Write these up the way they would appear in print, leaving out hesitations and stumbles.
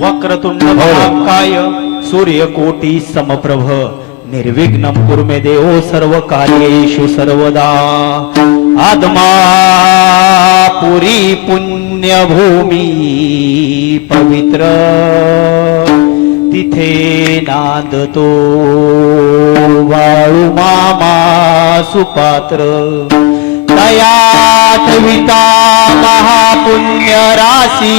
वक्रतुंड महाकाय सूर्यकोटी समप्रभ निर्विघ्नं कुरु मे देव सर्व कार्येषु सर्वदा। आत्मा पुरी पुण्यभूमी पवित्र तिथे नांदतो वाळू मामा सुपात्र तया ठविता महापुण्य राशी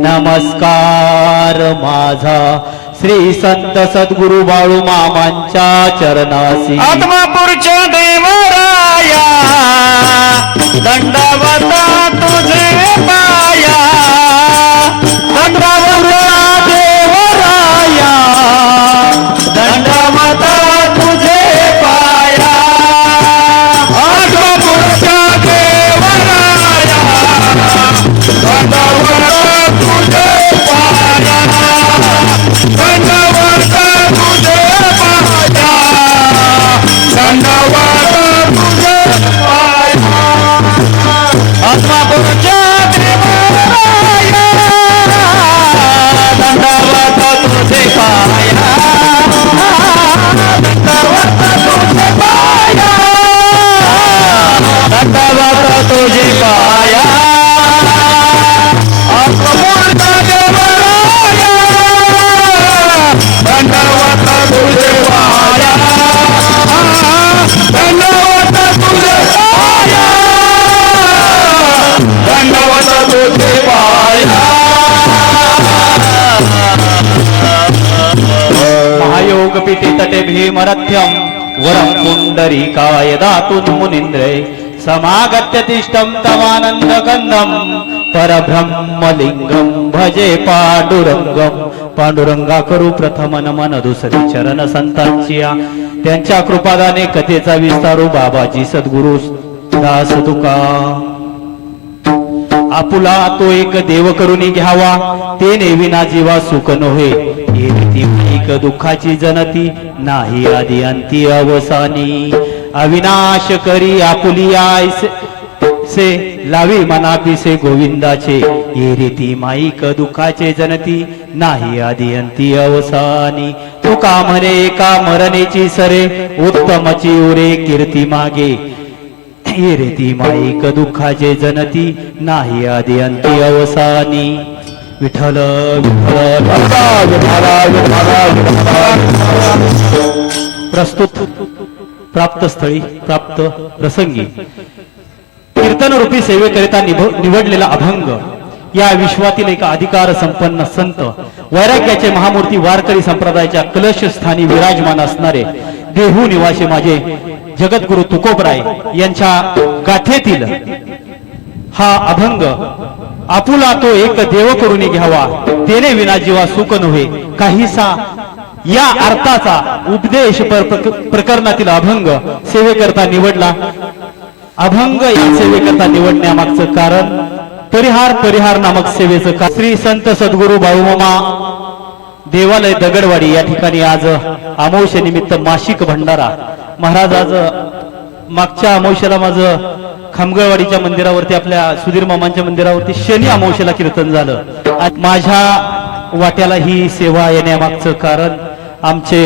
नमस्कार माझा श्री संत सद्गुरु बाळू मामांच्या चरणासी। आत्मापूरच्या देवराया दंडवता तुझे पाया आत्मापूरच्या देवराया दंडवता तुझे पाया आत्मापूरच्या देवराया दंडवता तुझे पाया दंडवत तुझे पाया दंडवत तुझे पाया आत्मापूरच्या देवराया दंडवत तुझे पाया दंडवत तुझे पाया दंडवत तुझे पाया आत्मापूरच्या देवराया दंडवत तुझे पाया दंडवत तुझे पाया दंडवत तुझे पाया। महायोग पिते तटे भीमरथ्यम वरं पुंडरीकाय दातुं मुनीन्द्रे समागत्य तिष्ठं तवानंद कंदम परब्रह्मलिंगम भजे पांडुरंगम। पांडुरंगा करू प्रथम नमन दुसरी चरण संतांची त्यांच्या कृपादाने कथेचा विस्तारू बाबाजी सद्गुरु दास तुका। आपुला तो एक देव करुणी घ्यावा ते नेविना जीवा सुख नव्हे ती एक दुःखाची जनती नाही आदी अंती अवसानी। अविनाश करी आपुली आयसे से लावी मनापिसे गोविंदाचे ये रीती माईक दुःखाचे जनती नाही आदी अंती अवसानी। तुका म्हणे एका मरणेची सरे उत्तमची उरे कीर्ती मागे ये रीती माईक दुःखाचे जनती नाही आदी अंती अवसानी। विठ्ठल प्रस्तुत प्राप्त स्थळी प्राप्त प्रसंगी कीर्तन रूपी सेवेकरिता निवडलेला अभंग या विश्वातील एक अधिकार संपन्न संत वैराग्याचे महामूर्ती वारकरी संप्रदायाच्या कलश स्थानी विराजमान असणारे देहू निवासी माझे जगद्गुरु तुकोबराय यांच्या गाथेतील हा अभंग आपुला तो एक देव करुणी घ्यावा तेने विना जीवा सुख नव्हे काहीसा या अर्थाचा उपदेश प्रकरणातील अभंग सेवेकरता निवडला। अभंग या सेवेकरता निवडण्यामागचं कारण परिहार नामक सेवेचं श्री संत सद्गुरु बाळूमामा देवालय दगडवाडी या ठिकाणी आज अमावस्ये निमित्त मासिक भंडारा महाराज आज मागच्या अमावस्याला माझं खामगळवाडीच्या मंदिरावरती आपल्या सुधीर मामांच्या मंदिरावरती शनी अमावस्याला कीर्तन झालं। माझ्या वाट्याला ही सेवा येण्यामागचं कारण आमचे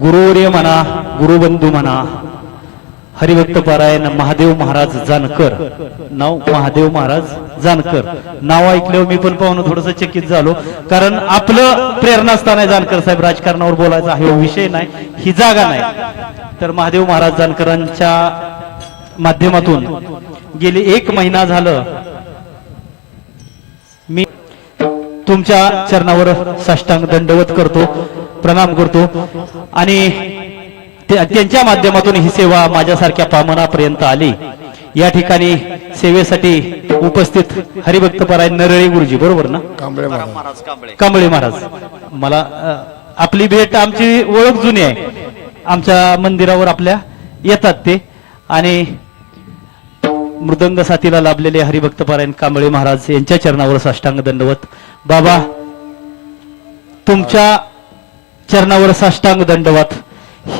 गुरुवर्य म्हणा गुरुबंधू म्हणा हरिभक्त पारायण महादेव महाराज जानकर नाव महादेव महाराज जानकर नाव ऐकल्यावर मी पण पाहून थोडस चकित झालो कारण आपलं प्रेरणास्थान आहे जानकर साहेब राजकारणावर बोलायचा हा विषय नाही ही जागा नाही तर महादेव महाराज जानकरांच्या माध्यमातून गेली 1 महिना झालं मी तुमच्या चरणावर साष्टांग दंडवत करतो प्रणाम करतो आणि त्यांच्या माध्यमातून ही सेवा माझ्यासारख्या पामनापर्यंत आली। या ठिकाणी सेवेसाठी उपस्थित हरिभक्त परायण नरळी गुरुजी बरोबर ना कांबळे महाराज मला आपली भेट आमची ओळख जुनी आहे आमच्या मंदिरावर आपल्या येतात ते आणि मृदंग साथीला लाभलेले हरिभक्त परायण कांबळे महाराज यांच्या चरणावर साष्टांग दंडवत। बाबा तुमच्या चरणावर साष्टांग दंडवत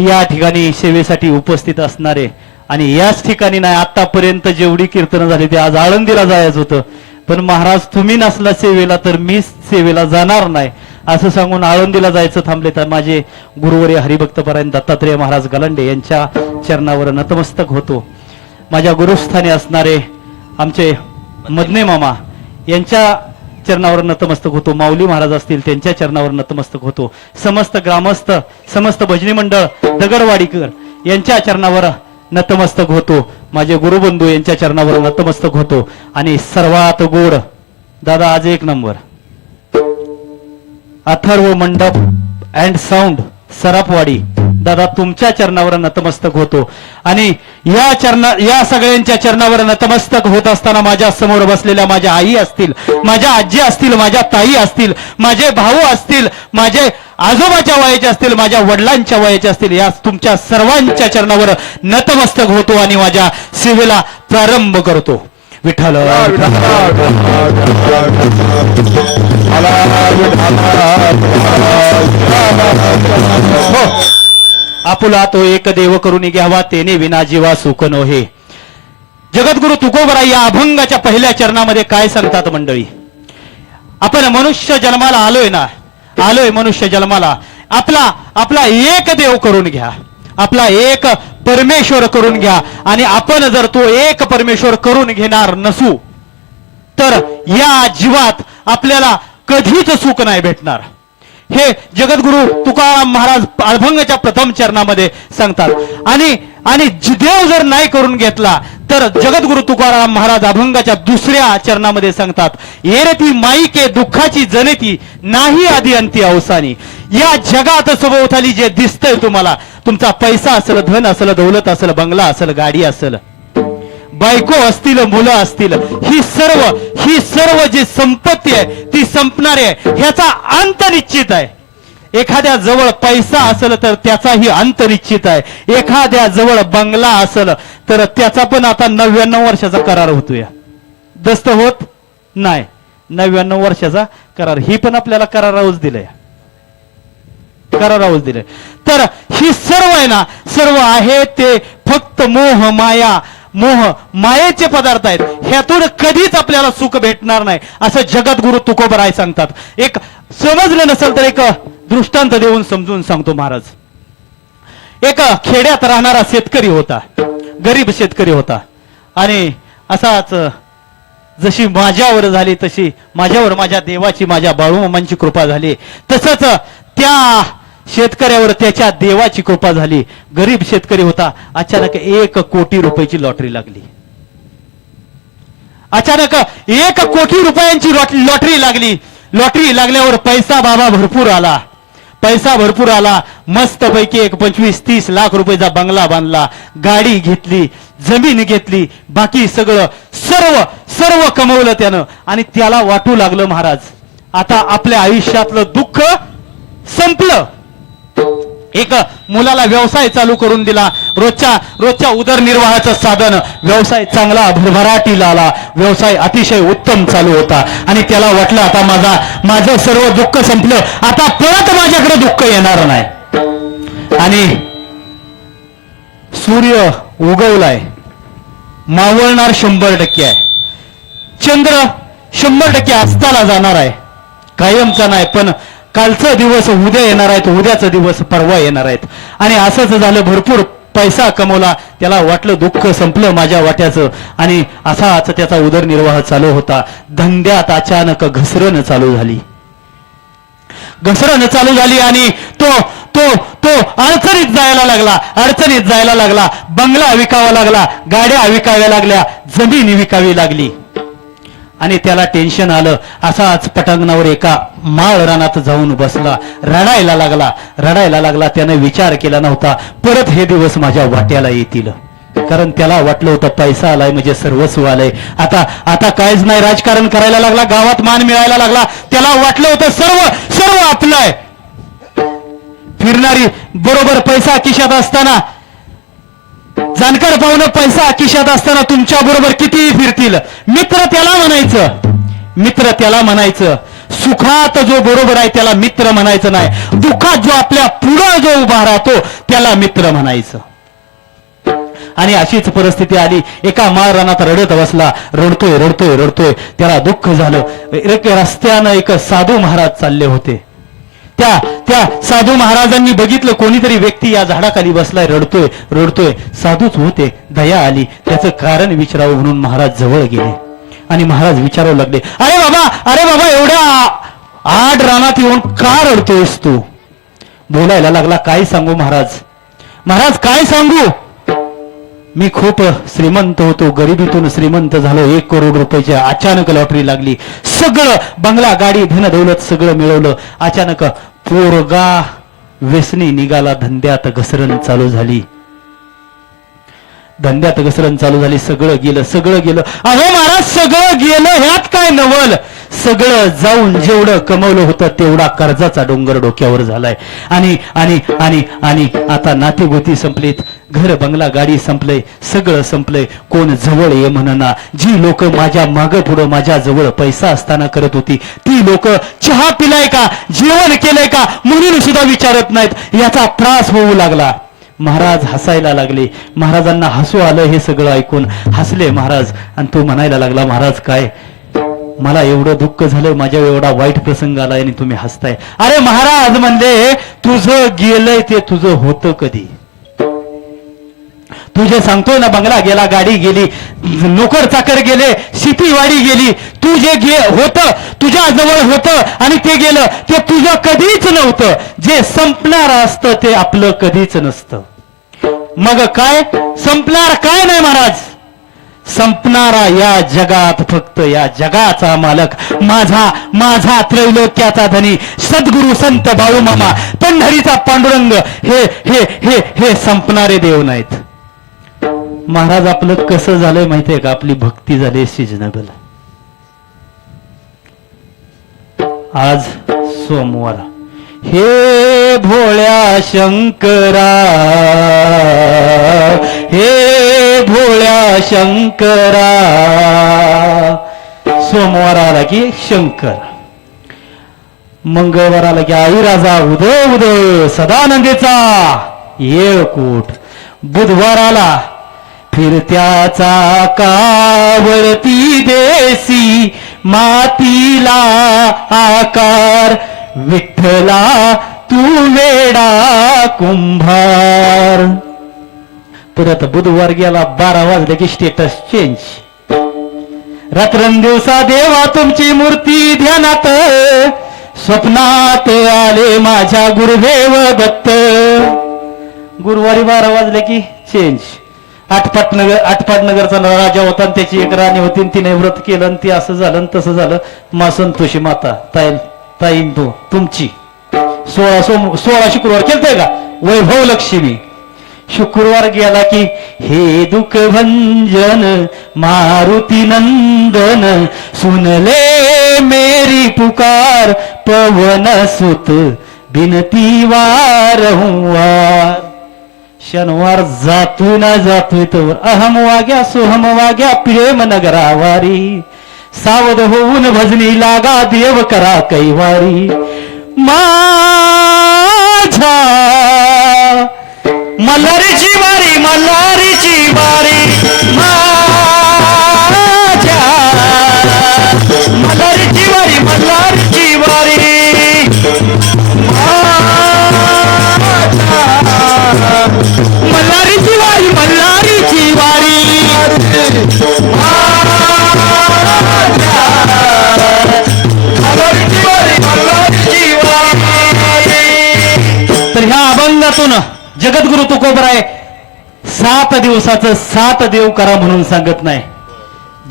या ठिकाणी सेवेसाठी उपस्थित असणारे आणि याच ठिकाणी नाही आतापर्यंत जेवढी कीर्तन झाली ते आज आळंदीला जायचं होतं पण महाराज तुम्ही नसला सेवेला तर मी सेवेला जाणार नाही असं सांगून आळंदीला जायचं थांबले. तर माझे गुरुवर्य हरिभक्तपरायण दत्तात्रेय महाराज गलांडे यांच्या चरणावर नतमस्तक होतो. माझ्या गुरुस्थानी असणारे आमचे मदने मामा यांच्या चरणावर नतमस्तक होतो. माऊली महाराज असतील त्यांच्या चरणावर नतमस्तक होतो. समस्त ग्रामस्थ, समस्त भजनी मंडळ दगडवाडीकर यांच्या चरणावर नतमस्तक होतो. माझे गुरुबंधू यांच्या चरणावर नतमस्तक होतो. आणि सर्वात गोड दादा आज एक नंबर अथर्व मंडप अँड साऊंड सराफवाडी दादा तुमच्या चरणावर नतमस्तक होतो. आणि या सगळ्यांच्या चरणावर नतमस्तक होत असताना माझ्या समोर बसलेल्या माझ्या आई असतील, माझ्या आजी असतील, माझ्या ताई असतील, माझे भाऊ असतील, माझे आजोबाच्या वयाचे असतील, माझ्या वडिलांच्या वयाचे असतील, या तुमच्या सर्वांच्या चरणावर नतमस्तक होतो आणि माझ्या सेवेला प्रारंभ करतो. विठ्ठल आपुला तो एक देव करून घ्यावा तेने विना जीवा सुख नोहे. जगद्गुरु तुकोबरा या अभंगाच्या पहिल्या चरणामध्ये काय सांगतात मंडळी? आपण मनुष्य जन्माला आलोय मनुष्य जन्माला. आपला एक देव करून घ्या, आपला एक परमेश्वर करून घ्या. आणि आपण जर तो एक परमेश्वर करून घेणार नसू तर या जीवात आपल्याला कधीच सुख नाही भेटणार. हे जगद्गुरु तुकाराम महाराज अभंगाच्या प्रथम चरणामध्ये सांगतात. आणि देव जर नाही करून घेतला तर जगद्गुरु तुकाराम महाराज अभंगाच्या दुसऱ्या चरणामध्ये सांगतात, येरती माईके दुःखाची जनेती नाही आधी अंती अवसानी. या जगात सभोवताली जे दिसतंय तुम्हाला, तुमचा पैसा असेल, धन असेल, दौलत असेल, बंगला असेल, गाडी असेल, बायको असतील, मुलं असतील, ही सर्व जी संपत्ती आहे ती संपणार आहे. ह्याचा अंत निश्चित आहे. एखाद्या जवळ पैसा असेल तर त्याचाही अंत निश्चित आहे. एखाद्या जवळ बंगला असेल तर त्याचा पण आता 99 वर्षाचा करार होतोय. दस्त होत नाही, 99 वर्षाचा करार. ही पण आपल्याला करारावच दिलंय. तर ही सर्व आहे ना, सर्व आहे ते फक्त मोह मायेचे पदार्थ आहेत. ह्यातून कधीच आपल्याला सुख भेटणार नाही असं जगद्गुरु तुकोबराय सांगतात. एक समजलं नसेल तर एक दृष्टांत देऊन समजून सांगतो महाराज. एक खेड्यात राहणारा शेतकरी होता, गरीब शेतकरी होता. आणि असाच जशी माझ्यावर झाली तशी माझ्यावर माझ्या देवाची, माझ्या बाळूमामांची कृपा झाली, तसंच त्या शेतकऱ्यावर त्याच्या देवाची कृपा झाली. गरीब शेतकरी होता. अचानक 1 कोटी रुपयाची लॉटरी लागली. अचानक 1 कोटी रुपयांची लॉटरी लागली. लॉटरी लागल्यावर पैसा भरपूर आला. मस्त पैकी 25-30 लाख रुपयाचा बंगला बांधला, गाडी घेतली, जमीन घेतली, बाकी सगळं सर्व कमवलं त्यानं. आणि त्याला वाटू लागलं महाराज आता आपल्या आयुष्यातलं दुःख संपलं. एक मुलाला व्यवसाय चालू करून दिला. रोजच्या उदरनिर्वाहाचं साधन व्यवसाय चांगला भरभराटीला आला. व्यवसाय अतिशय उत्तम चालू होता. आणि त्याला वाटलं आता माझं सर्व दुःख संपलं, आता परत माझ्याकडे दुःख येणार नाही. आणि सूर्य उगवलाय, मावळणार 100% आहे. चंद्र 100% अस्ताला जाणार आहे, कायमचा नाही. पण कालचा दिवस उद्या येणार आहेत, उद्याचा दिवस परवा येणार आहेत. आणि असंच झालं. भरपूर पैसा कमवला, त्याला वाटलं दुःख संपलं माझ्या वाट्याचं. आणि असाच त्याचा उदरनिर्वाह चालू होता. धंद्यात अचानक घसरण चालू झाली. आणि तो अडचणीत जायला लागला. बंगला विकावा लागला, गाड्या विकाव्या लागल्या, जमीन विकावी लागली. आणि त्याला टेन्शन आलं. असाच पटांगणावर एका माळ रानात जाऊन बसला, रडायला लागला. त्याने विचार केला नव्हता परत हे दिवस माझ्या वाट्याला येतील. कारण त्याला वाटलं होतं पैसा आलाय म्हणजे सर्वस्व आलंय. आता काहीच नाही. राजकारण करायला लागला, गावात मान मिळायला लागला. त्याला वाटलं होतं सर्व आपलं आहे. फिरणारी बरोबर पैसा खिशात असताना, जाणकार पाहुणं पैसा खिशात असताना तुमच्या बरोबर कितीही फिरतील. मित्र त्याला म्हणायचं. सुखात जो बरोबर आहे त्याला मित्र म्हणायचं नाही. दुःखात जो आपल्या पुढं जो उभा राहतो त्याला मित्र म्हणायचं. आणि अशीच परिस्थिती आली. एका माळ रानात रडत बसला, रडतोय रडतोय रडतोय. त्याला दुःख झालं. एक रस्त्यानं एक साधू महाराज चालले होते. त्या साधू महाराजांनी बघितलं कोणीतरी व्यक्ती या झाडाखाली बसलाय, रडतोय रडतोय. साधूच होते. दया आली. त्याचं कारण विचारावं म्हणून महाराज जवळ गेले आणि महाराज विचारू लागले, अरे बाबा एवढ्या आड रानात येऊन का रडतोयस तू? बोलायला लागला, काय सांगू महाराज काय सांगू? मी खूप श्रीमंत होतो, गरिबीतून श्रीमंत झालो. 1 करोड रुपयाची अचानक लॉटरी लागली. सगळं बंगला, गाडी, धन दौलत सगळं मिळवलं. अचानक पोरगा व्यसनी निघाला. धंद्यात घसरण चालू झाली. सगळं गेलं. अहो महाराज, सगळं गेलं ह्यात काय नवल? सगळं जाऊन जेवढं कमवलं होतं तेवढा कर्जाचा डोंगर डोक्यावर झालाय. आणि आता नातेगोती संपलीत, घर बंगला गाडी संपलंय, सगळं संपलंय. कोण जवळ ये म्हणना. जी लोक माझ्या मागं पुढं माझ्या जवळ पैसा असताना करत होती, ती लोक चहा पिलाय का, जेवण केलंय का म्हणून सुद्धा विचारत नाहीत. याचा त्रास होऊ लागला. महाराज हसायला लागले. महाराजांना हसू आलं. हे सगळं ऐकून हसले महाराज. आणि तो म्हणायला लागला, महाराज काय, मला एवढं दुःख झालं, माझ्या एवढा वाईट प्रसंग आलाय आणि तुम्ही हसताय. अरे महाराज म्हणले, तुझं गेलंय ते तुझं होतं कधी? तुझे सांगतोय ना, बंगला गेला, गाडी गेली, नोकर चाकर गेले, शेतीवाडी गेली. तू जे होतं, तुझ्या जवळ होतं आणि ते गेलं, ते तुझं कधीच नव्हतं. जे संपणार असतं ते आपलं कधीच नसतं. मग काय संपणार? काय नाही महाराज. संपणारा या जगात फक्त या जगाचा मालक, माझा त्रैलोक्याचा धनी सद्गुरु संत बाळूमामा पंढरीचा पांडुरंग, हे संपणारे देव नाहीत. महाराज आपलं कसं झालंय माहितीये का? आपली भक्ती झाली सिजनेबल. आज सोमवार. हे भोळ्या शंकरा, हे भोळ्या शंकरा. सोमवार आला की शंकर, मंगळवार आला की आई राजा उदय सदानंदेचा येळकूट. बुधवार आला फिरत्याचा कावरती देसी मातीला आकार. विठ्ठला तू वेडा कुंभार. परत बुधवार गेला, 12 वाजले की स्टेटस चेंज. रात्रंदिवसा देवा तुमची मूर्ती ध्यानात, स्वप्नात आले माझ्या गुरुदेव दत्त. गुरुवारी 12 वाजले की चेंज. आटपाटनगरचा राजा होता आणि त्याची एक राणी होती, तिने व्रत केलं आणि ती असं झालं तसं झालं. मा संतोषी माता ताईन तो तुमची 16 शुक्रवार केलतंय का? वैभव लक्ष्मी. शुक्रवार गेला की हे दुःख भंजन मारुती नंदन, सुनले मेरी पुकार पवन सुत बिनती वारंवार. शनिवार जातोय ना जातोय तर अहम वाग्या सोहम वाग्या प्रेम नगरावारी. सावध होऊन भजनी लागा देव करा कैवारी. माझ्या मल्हारीची वारी, मल्हारीची वारी, माझ्या मल्हारीची वारी, मल्हारीची वारी. मल्हारीची वारी, मल्हारीची वारी. तर ह्या अभंगातून जगद्गुरु तुकोबराय 7 दिवसाचं 7 देव करा म्हणून सांगत नाही.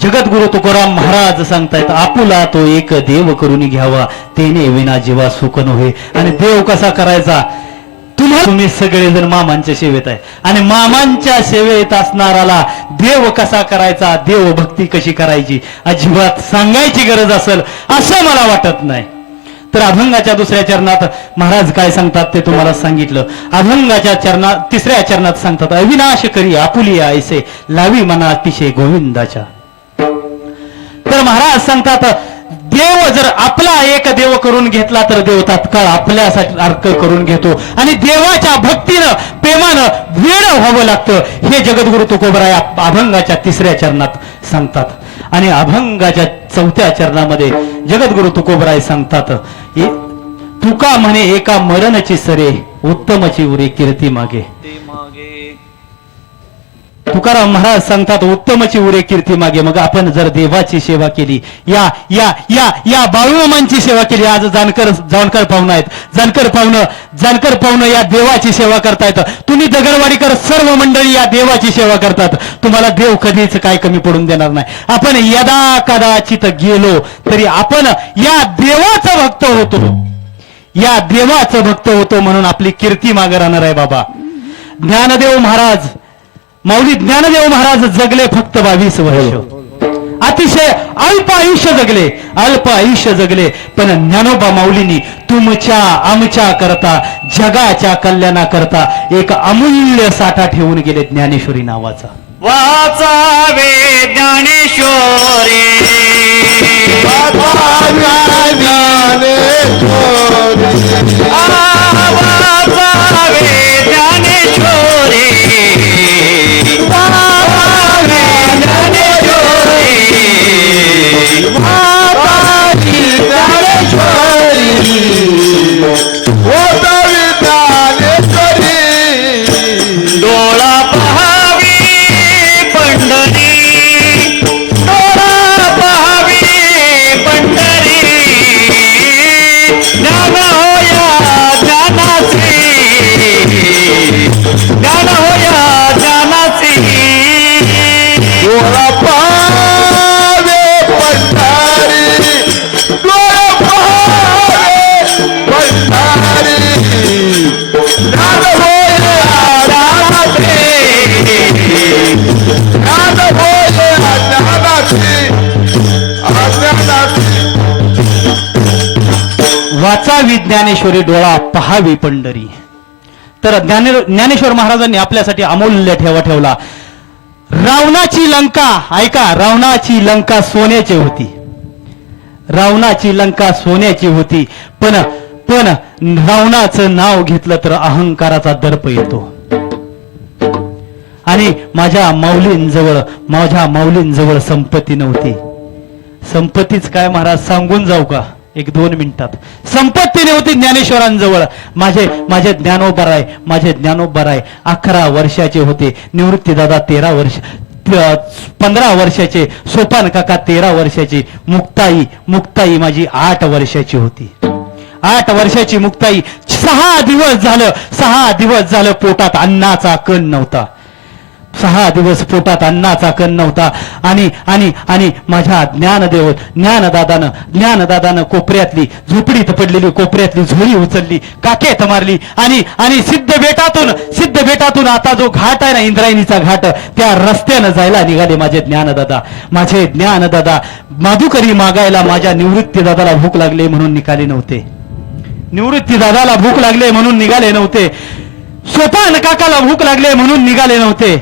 जगद्गुरु तुकोराम महाराज सांगतायत, आपुला तो एक देव करून घ्यावा, तेने विना जीवा सुख नव्हे. आणि देव कसा करायचा? तुम्ही सगळेजण मामांच्या सेवेत आहे आणि मामांच्या सेवेत असणाराला देव कसा करायचा, देव भक्ती कशी करायची अजिबात सांगायची गरज असेल असं मला वाटत नाही. तर अभंगाच्या 2ऱ्या चरणात महाराज काय सांगतात ते तुम्हाला सांगितलं. अभंगाच्या चरणात 3ऱ्या चरणात सांगतात, अविनाश करी आपुली ऐसे लावी मना अतिशय गोविंदाच्या. तर महाराज सांगतात देव जर आपला एक देव करून घेतला तर देव तात्काळ आपल्यासाठी अर्क करून घेतो आणि देवाच्या भक्तीनं प्रेमानं वेळ व्हावं लागतं हे जगद्गुरु तुकोबराय अभंगाच्या 3ऱ्या चरणात सांगतात आणि अभंगाच्या 4थ्या चरणामध्ये जगद्गुरु तुकोबराय सांगतात तुका म्हणे एका मरणची सरे उत्तमची उरी कीर्ती मागे. तुकाराम महाराज सांगतात उत्तमची उरे कीर्ती मागे. मग आपण जर देवाची सेवा केली या या या या बाळूमामांची सेवा केली. आज जानकर पाहुणं आहेत, जानकर पाहुणं या देवाची सेवा करतायत. तुम्ही दगडवाडीकर सर्व मंडळी या देवाची सेवा करतात. तुम्हाला देव कधीच काय कमी पडून देणार नाही. आपण यदा कदाचित गेलो तरी आपण या देवाचा भक्त होतो, या देवाचं भक्त होतो म्हणून आपली कीर्ती मागे राहणार आहे. बाबा ज्ञानदेव महाराज, माऊली ज्ञानदेव महाराज जगले फक्त 22 वर्ष. अतिशय अल्प आयुष्य जगले पण ज्ञानोबा माऊलींनी तुमच्या आमच्या करता जगाच्या कल्याणाकरता एक अमूल्य साठा ठेवून गेले ज्ञानेश्वरी नावाचा. वाचावे ज्ञानेश्वरी वाचावे ज्ञानेश्वरी डोळा पहावी पंढरी, डोळा पहावी पंढरी, ज्ञान होया ज्ञानाची, ज्ञान होया ज्ञानाची. डोळा पाहावे पंढरी, डोळा पाहावे पंढरी, ज्ञान होय ज्ञानाचे, ज्ञान होय ज्ञानाचे, अज्ञानाचे. वाचावी ज्ञानेश्वरी डोळा पहावी पंढरी. तर ज्ञानेश्वर महाराजांनी आपल्यासाठी अमूल्य ठेवला. रावणाची लंका, ऐका, रावणाची लंका सोन्याची होती, रावणाची लंका सोन्याची होती. पण रावणाचं नाव घेतलं तर अहंकाराचा दर्प येतो. आणि माझ्या माऊलींजवळ संपत्ती नव्हती. संपत्तीच काय महाराज सांगून जाऊ का 1-2 मिनिटात? संपत्ती नव्हती ज्ञानेश्वरांजवळ. माझे ज्ञानोबराय 11 वर्षाचे होते. निवृत्ती दादा 15 वर्षाचे, सोपान काका 13 वर्षाची, मुक्ताई माझी 8 वर्षाची होती. 8 वर्षाची मुक्ताई. 6 दिवस झालं पोटात अन्नाचा कण नव्हता. 6 दिवस पोटात अन्नाचा कण नव्हता. आणि माझ्या ज्ञानदादानं कोपऱ्यातली झोपडीत पडलेली कोपऱ्यातली झोळी उचलली, काकेत मारली आणि सिद्ध बेटातून आता जो घाट आहे ना, इंद्रायणीचा घाट, त्या रस्त्यानं जायला निघाले माझे ज्ञानदादा. माधुकरी मागायला माझ्या निवृत्ती दादाला भूक लागले म्हणून निघाले नव्हते. सोपान काकाला भूक लागले म्हणून निघाले नव्हते.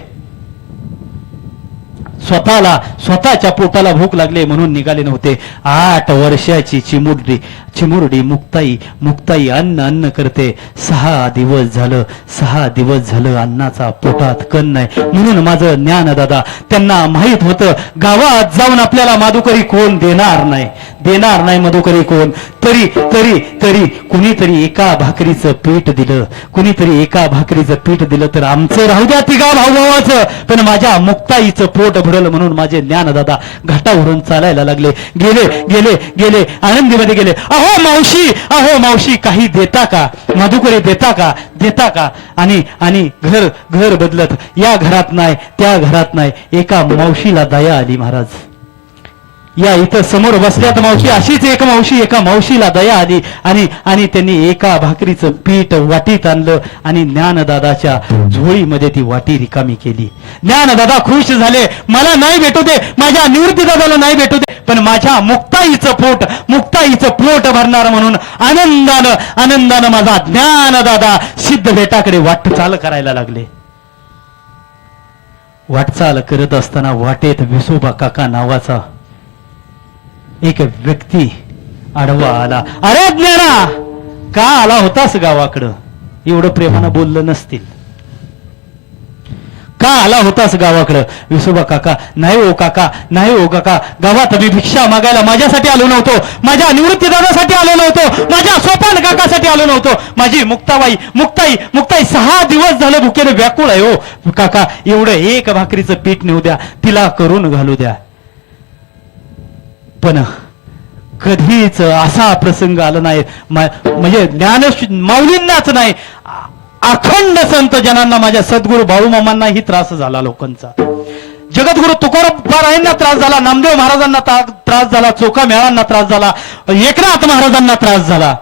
स्वतःच्या पोटाला भूक लागले म्हणून निघाले नव्हते. 8 वर्षाची चिमुरडी मुक्ताई अन्न करते. 6 दिवस झालं अन्नाचा पोटात कण नाही. म्हणून माझं ज्ञानदादा, त्यांना माहित होतं गावात जाऊन आपल्याला माधुकरी कोण देणार नाही मधुकरी कोण. तरी कुणीतरी एका भाकरीचं पीठ दिलं तर आमचं राहू द्या तिघा भाऊभावाचं, पण माझ्या मुक्ताईचं पोट भरलं म्हणून माझे ज्ञानदादा घाटावरून चालायला लागले. गेले आनंदीमध्ये गेले. अहो मावशी काही देता का? मधुकरी देता का? आणि घर बदलत, या घरात नाही त्या घरात नाही. एका मावशीला दया आली महाराज. या इथं समोर बसल्यात मावशी, अशीच एक मावशी, एका मावशीला दया आली आणि त्यांनी एका भाकरीचं पीठ वाटीत आणलं आणि ज्ञानदादाच्या झोळीमध्ये ती वाटी रिकामी केली. ज्ञानदादा खुश झाले. मला नाही भेटू दे, माझ्या निवृत्ती दादाला नाही भेटू दे, पण माझ्या मुक्ताईचं पोट भरणार म्हणून आनंदानं माझा ज्ञानदादा सिद्ध बेटाकडे वाटचाल करायला लागले. वाटचाल करत असताना वाटेत विसोबा काका नावाचा एक व्यक्ती आडवा आला. अरे ज्ञाना, का आला होतास गावाकडं? एवढं प्रेमानं बोललं नसतील. का आला होतास गावाकडं? विसोबा काका, नाही हो काका, नाही हो काका, गावात मी भिक्षा मागायला माझ्यासाठी आलो नव्हतो, माझ्या निवृत्ती दादासाठी आलो नव्हतो, माझ्या सोपान काकासाठी आलो नव्हतो. माझी मुक्ताबाई, मुक्ताई, मुक्ताई 6 दिवस झालं भुकेने व्याकुळ आहे हो काका. एवढं एक भाकरीचं पीठ नेऊ द्या, तिला करून घालू द्या. पण कधीच असा प्रसंग आला नाही, म्हणजे माऊलींनाच नाही, अखंड संत जनांना, माझ्या सद्गुरू बाळूमामांनाही त्रास झाला लोकांचा. जगद्गुरु तुकोबारायांना त्रास झाला, नामदेव महाराजांना त्रास झाला, चोखा मेळांना त्रास झाला, एकनाथ महाराजांना त्रास झाला.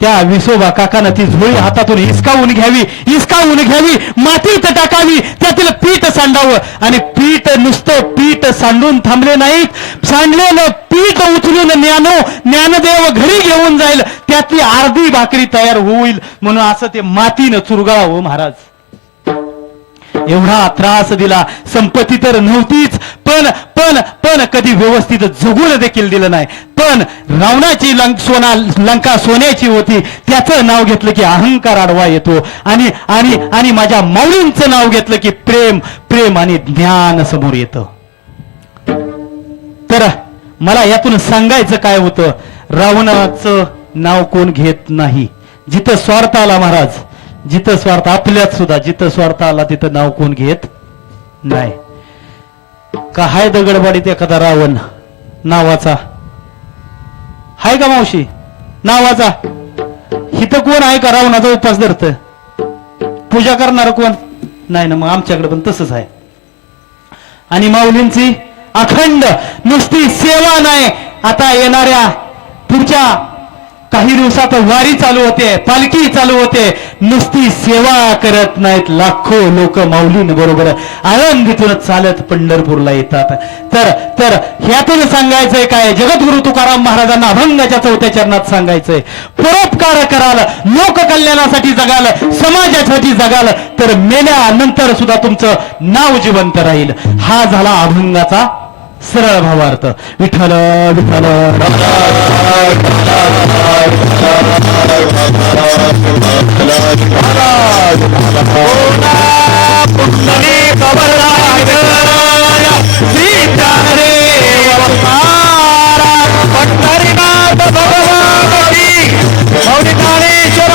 त्या विसोबा काकानं ती झोळी हातातून हिसकावून घ्यावी, मातीत टाकावी, त्यातील पीठ सांडावं. आणि पीठ, नुसतं पीठ सांडून थांबले नाहीत, सांडलेलं पीठ उचलून ज्ञानदेव घरी घेऊन जाईल, त्यातली अर्धी भाकरी तयार होईल म्हणून असं ते मातीनं चुरगाळावं महाराज. एवढा त्रास दिला. संपत्ती तर नव्हतीच, पण पण पण कधी व्यवस्थित जगून देखील दिलं नाही. पण रावणाची लंका सोन्याची होती, त्याचं नाव घेतलं की अहंकार आडवा येतो. आणि आणि आणि माझ्या माऊलींचं नाव घेतलं की प्रेम प्रेम आणि ज्ञान समोर येतं. तर मला यातून सांगायचं काय होतं, रावणाचं नाव कोण घेत नाही. जिथं स्वार्थ आला महाराज, जिथं स्वार्थ, आपल्यात सुद्धा जिथं स्वार्थ आला तिथं नाव कोण घेत नाही. का हाय दगडवाडीत एखादा रावण नावाचा? हाय का मावशी नावाचा? इथं कोण आहे का रावणाचा उपास धरत, पूजा करणार कोण नाही ना? मग आमच्याकडे पण तसंच आहे. आणि माऊलींची अखंड नुसती सेवा नाही, आता येणाऱ्या पुढच्या काही दिवसात वारी चालू होते, पालखी चालू होते, नुसती सेवा करत नाहीत, लाखो लोक माऊलीन बरोबर आळंदीतून चालत पंढरपूरला येतात. तर तर ह्यातून सांगायचंय काय, जगद्गुरु तुकाराम महाराजांना अभंगाच्या 4थ्या चरणात सांगायचंय, परोपकार कराल, लोककल्याणासाठी जगाल, समाजासाठी जगाल, तर मेल्यानंतर सुद्धा तुमचं नाव जिवंत राहील. हा झाला अभंगाचा सरळ भावार्थ. विठ्ठल विठ्ठल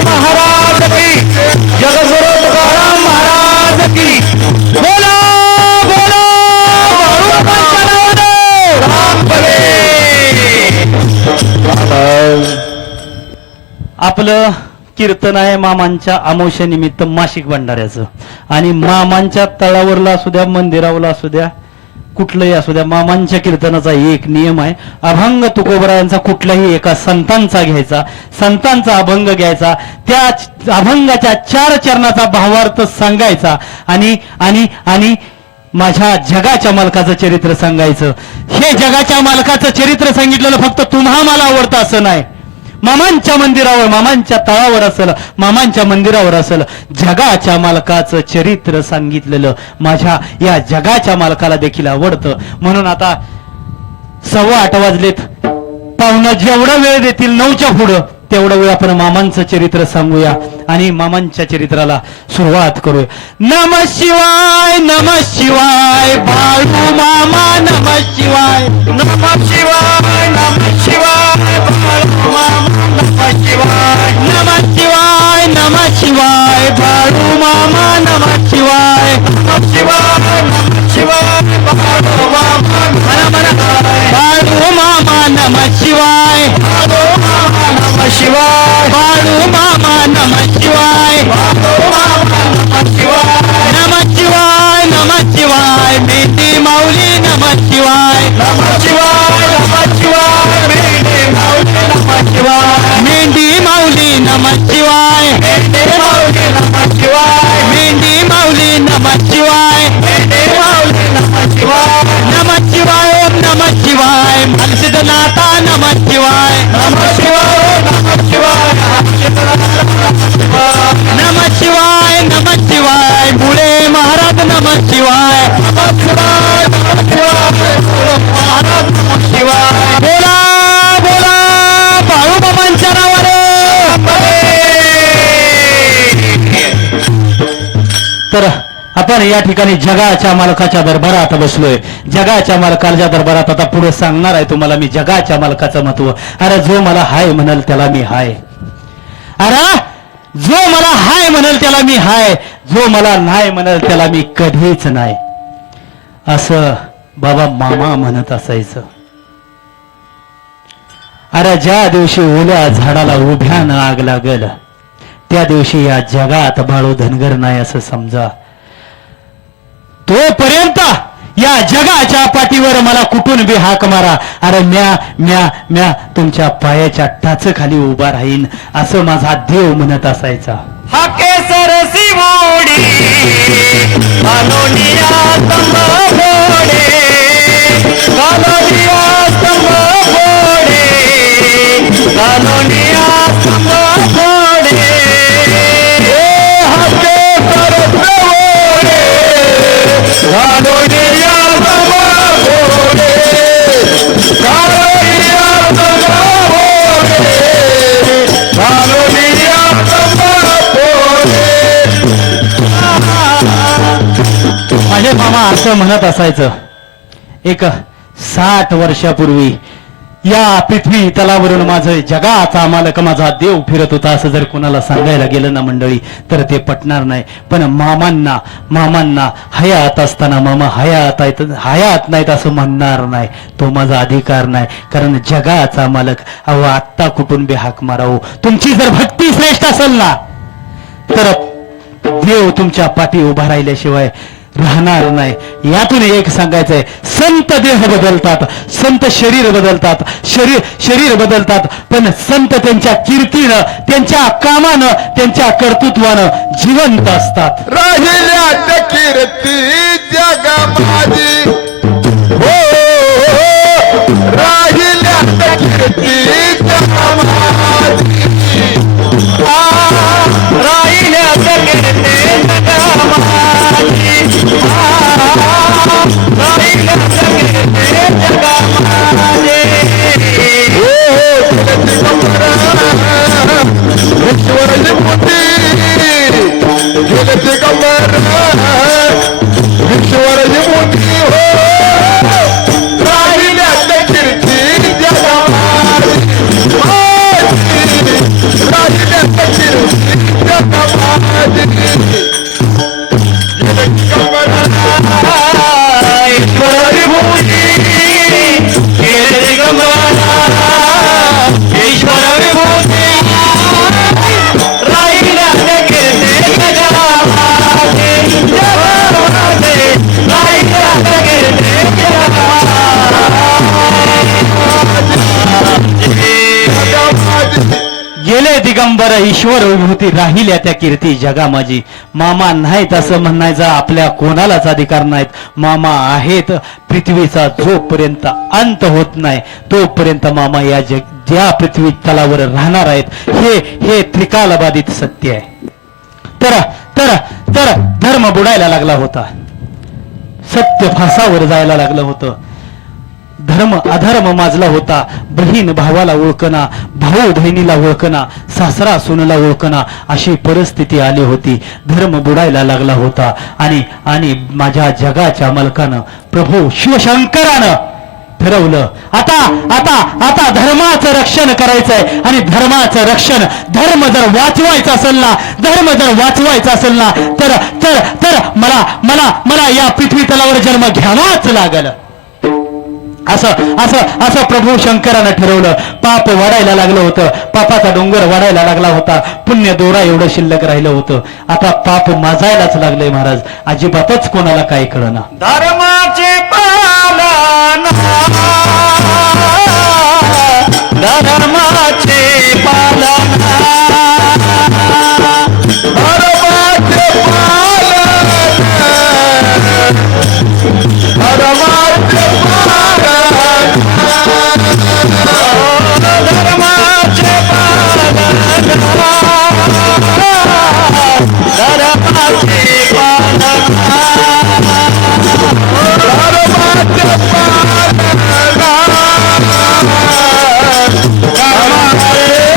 महाराज की, जगद्गुरु तुकाराम महाराज की. बोला बोला आपलं कीर्तन आहे मामांच्या अमावस्येनिमित्त मासिक भंडाऱ्याचं. आणि मामांच्या तळावरला असू द्या, मंदिरावरला असू द्या, कुठलंही असू द्या, मामांच्या कीर्तनाचा एक नियम आहे, अभंग तुकोबरायांचा कुठल्याही एका संतांचा घ्यायचा, संतांचा अभंग घ्यायचा, त्या अभंगाच्या 4 चरणाचा भावार्थ सांगायचा आणि आणि आणि माझ्या जगाच्या मालकाचं चरित्र सांगायचं. हे जगाच्या मालकाचं चरित्र सांगितलेलं फक्त तुम्हा मला आवडतं असं नाही. मामांच्या मंदिरावर, मामांच्या तळावर असेल, मामांच्या मंदिरावर असेल, जगाच्या मालकाचं चरित्र सांगितलेलं माझ्या या जगाच्या मालकाला देखील आवडतं. म्हणून आता 8:15 वाजलेत, पाहुणं जेवढा वेळ देतील 9च्या पुढं तेवढा वेळ आपण मामांचं चरित्र सांगूया आणि मामांच्या चरित्राला सुरुवात करूया. नम शिवाय, नम शिवाय, बाळू मामा नम शिवाय, नम शिवाय, नम शिवाय, बाळू मामा नम शिवाय, नम शिवाय, नम शिवाय, बाळू मामा नम शिवाय, नम शिवाय, नम शिवाय, बाळू मामा बाळू मामा नम शिवाय, बाळू मामा नम शिवाय, बाळू मामा नम शिवाय, बाळू मामा नम शिवाय, नम शिवाय, नम शिवाय, मेंढी माऊली नम शिवाय, नम शिवाय, नम शिवाय, मेंढी माऊली नम शिवाय, मेंढी माऊली नम शिवाय, मेंढी माऊली नम शिवाय, मेंढी माऊली नम शिवाय, मेंढी माऊली नम शिवाय, नम शिवाय, ओम नम शिवाय, मनसिद्धनाथा नम शिवाय, नम शिवाय, नम शिवाय, नम शिवाय, नम शिवाय, मुळे महाराज नम शिवाय, नम शिवाय, नम शिवाय, महाराज नम शिवाय. बोला बोला निमित्ताने या ठिकाणी जगाच्या मालकाच्या दरबारात बसलोय. जगाच्या मालकाच्या दरबारात आता पुढे सांगणार आहे तुम्हाला मी जगाच्या मालकाचं महत्व. अरे जो मला हाय म्हणाल त्याला मी हाय. अरे जो मला हाय म्हणाल त्याला मी हाय. जो मला नाही म्हणाल त्याला मी कधीच नाही. असं बाबा मामा म्हणत असायचं. अरे ज्या दिवशी ओल्या झाडाला उभ्यानं आग लागल त्या दिवशी या जगात बाळू धनगर नाही असं समजा. तोपर्यंत या जगाच्या पाठीवर मला कुठून बी हाक मारा. अरे म्या म्या म्या तुमच्या पायाच्या टाच खाली उभा राहीन असं माझा देव म्हणत असायचा. हाके सरसी मोडी कालोनिया स्तंभ फोडे कालोनिया स्तंभ फोडे कालोनिया स्तंभ फोडे हाके सरसी मोडी कालोनिया स्तंभ फोडे कालोनिया स्तंभ फोडे कालोनिया स्तंभ फोडे. माझे मामा असं म्हणत असायचं. एक 60 वर्षापूर्वी या पृथ्वी तलावरून माझं जगाचा मालक माझा देव फिरत होता असं जर कोणाला सांगायला गेलं ना मंडळी तर ते पटणार नाही. पण मामांना हयात असताना मामा हयात नाहीत असं म्हणणार नाही. तो माझा अधिकार नाही. कारण जगाचा मालक अहो आत्ता कुठून बी हाक मारावं. तुमची जर भक्ती श्रेष्ठ असेल ना तर देव तुमच्या पाठी उभा राहिल्याशिवाय राहणार नाही. यातून एक सांगायचंय, संत देह बदलतात, संत शरीर बदलतात, शरीर बदलतात, पण संत त्यांच्या कीर्तीनं, त्यांच्या कामानं, त्यांच्या कर्तृत्वानं जिवंत असतात. राहिल्या त्या कीर्ती जगमाजी हो राहिल्या त्या कीर्ती जगमाजी राहिल्या कीर्ती जगमाजी राहिल्या कीर्ती जगमाजी ईश्वराची मूर्ती गेले दिगंबर ईश्वराची मूर्ती हो राहिल्या त्या कीर्ती जगमाजी राहिल्या त्या कीर्ती जगमाजी गेले दिगंबर ईश्वराची मूर्ती गेले दिगंबर ईश्वराची मूर्ती राहिल्या कीर्ती जगमाजी राहिल्या कीर्ती गेले दिगंबर ईश्वर विभूती राहिल्या त्या कीर्ती जगामाजी. मामा नाहीत असं म्हणायचा आपल्या कोणालाच अधिकार नाहीत. मामा आहेत. पृथ्वीचा जोपर्यंत अंत होत नाही तोपर्यंत मामा या ज्या पृथ्वी तलावर राहणार आहेत हे त्रिकालबाधित सत्य आहे. तर धर्म बुडायला लागला होता. सत्य फासावर जायला लागलं होतं. धर्म अधर्म माजला होता. बहीण भावाला ओळखना, भाऊ बहिणीला ओळखना, सासरा सुनेला ओळखना अशी परिस्थिती आली होती. धर्म बुडायला लागला होता. आणि माझ्या जगाच्या मालकानं प्रभू शिवशंकरानं ठरवलं आता धर्माचं रक्षण करायचंय. आणि धर्माचं रक्षण धर्म जर वाचवायचा असेल ना तर मला या पृथ्वी तलावर जन्म घ्यावाच लागल. असं प्रभू शंकरानं ठरवलं. पाप वाढायला लागलं होतं. पापाचा डोंगर वाढायला लागला होता. पुण्य दोरा एवढं शिल्लक राहिलं होतं. आता पाप माजायलाच लागलंय महाराज. अजिबातच कोणाला काही कळना. धर्माचे पालन धर्माचे पालन धर्माचे पालन धर्माचे पालन धर्माचे पालन धर्माचे पालन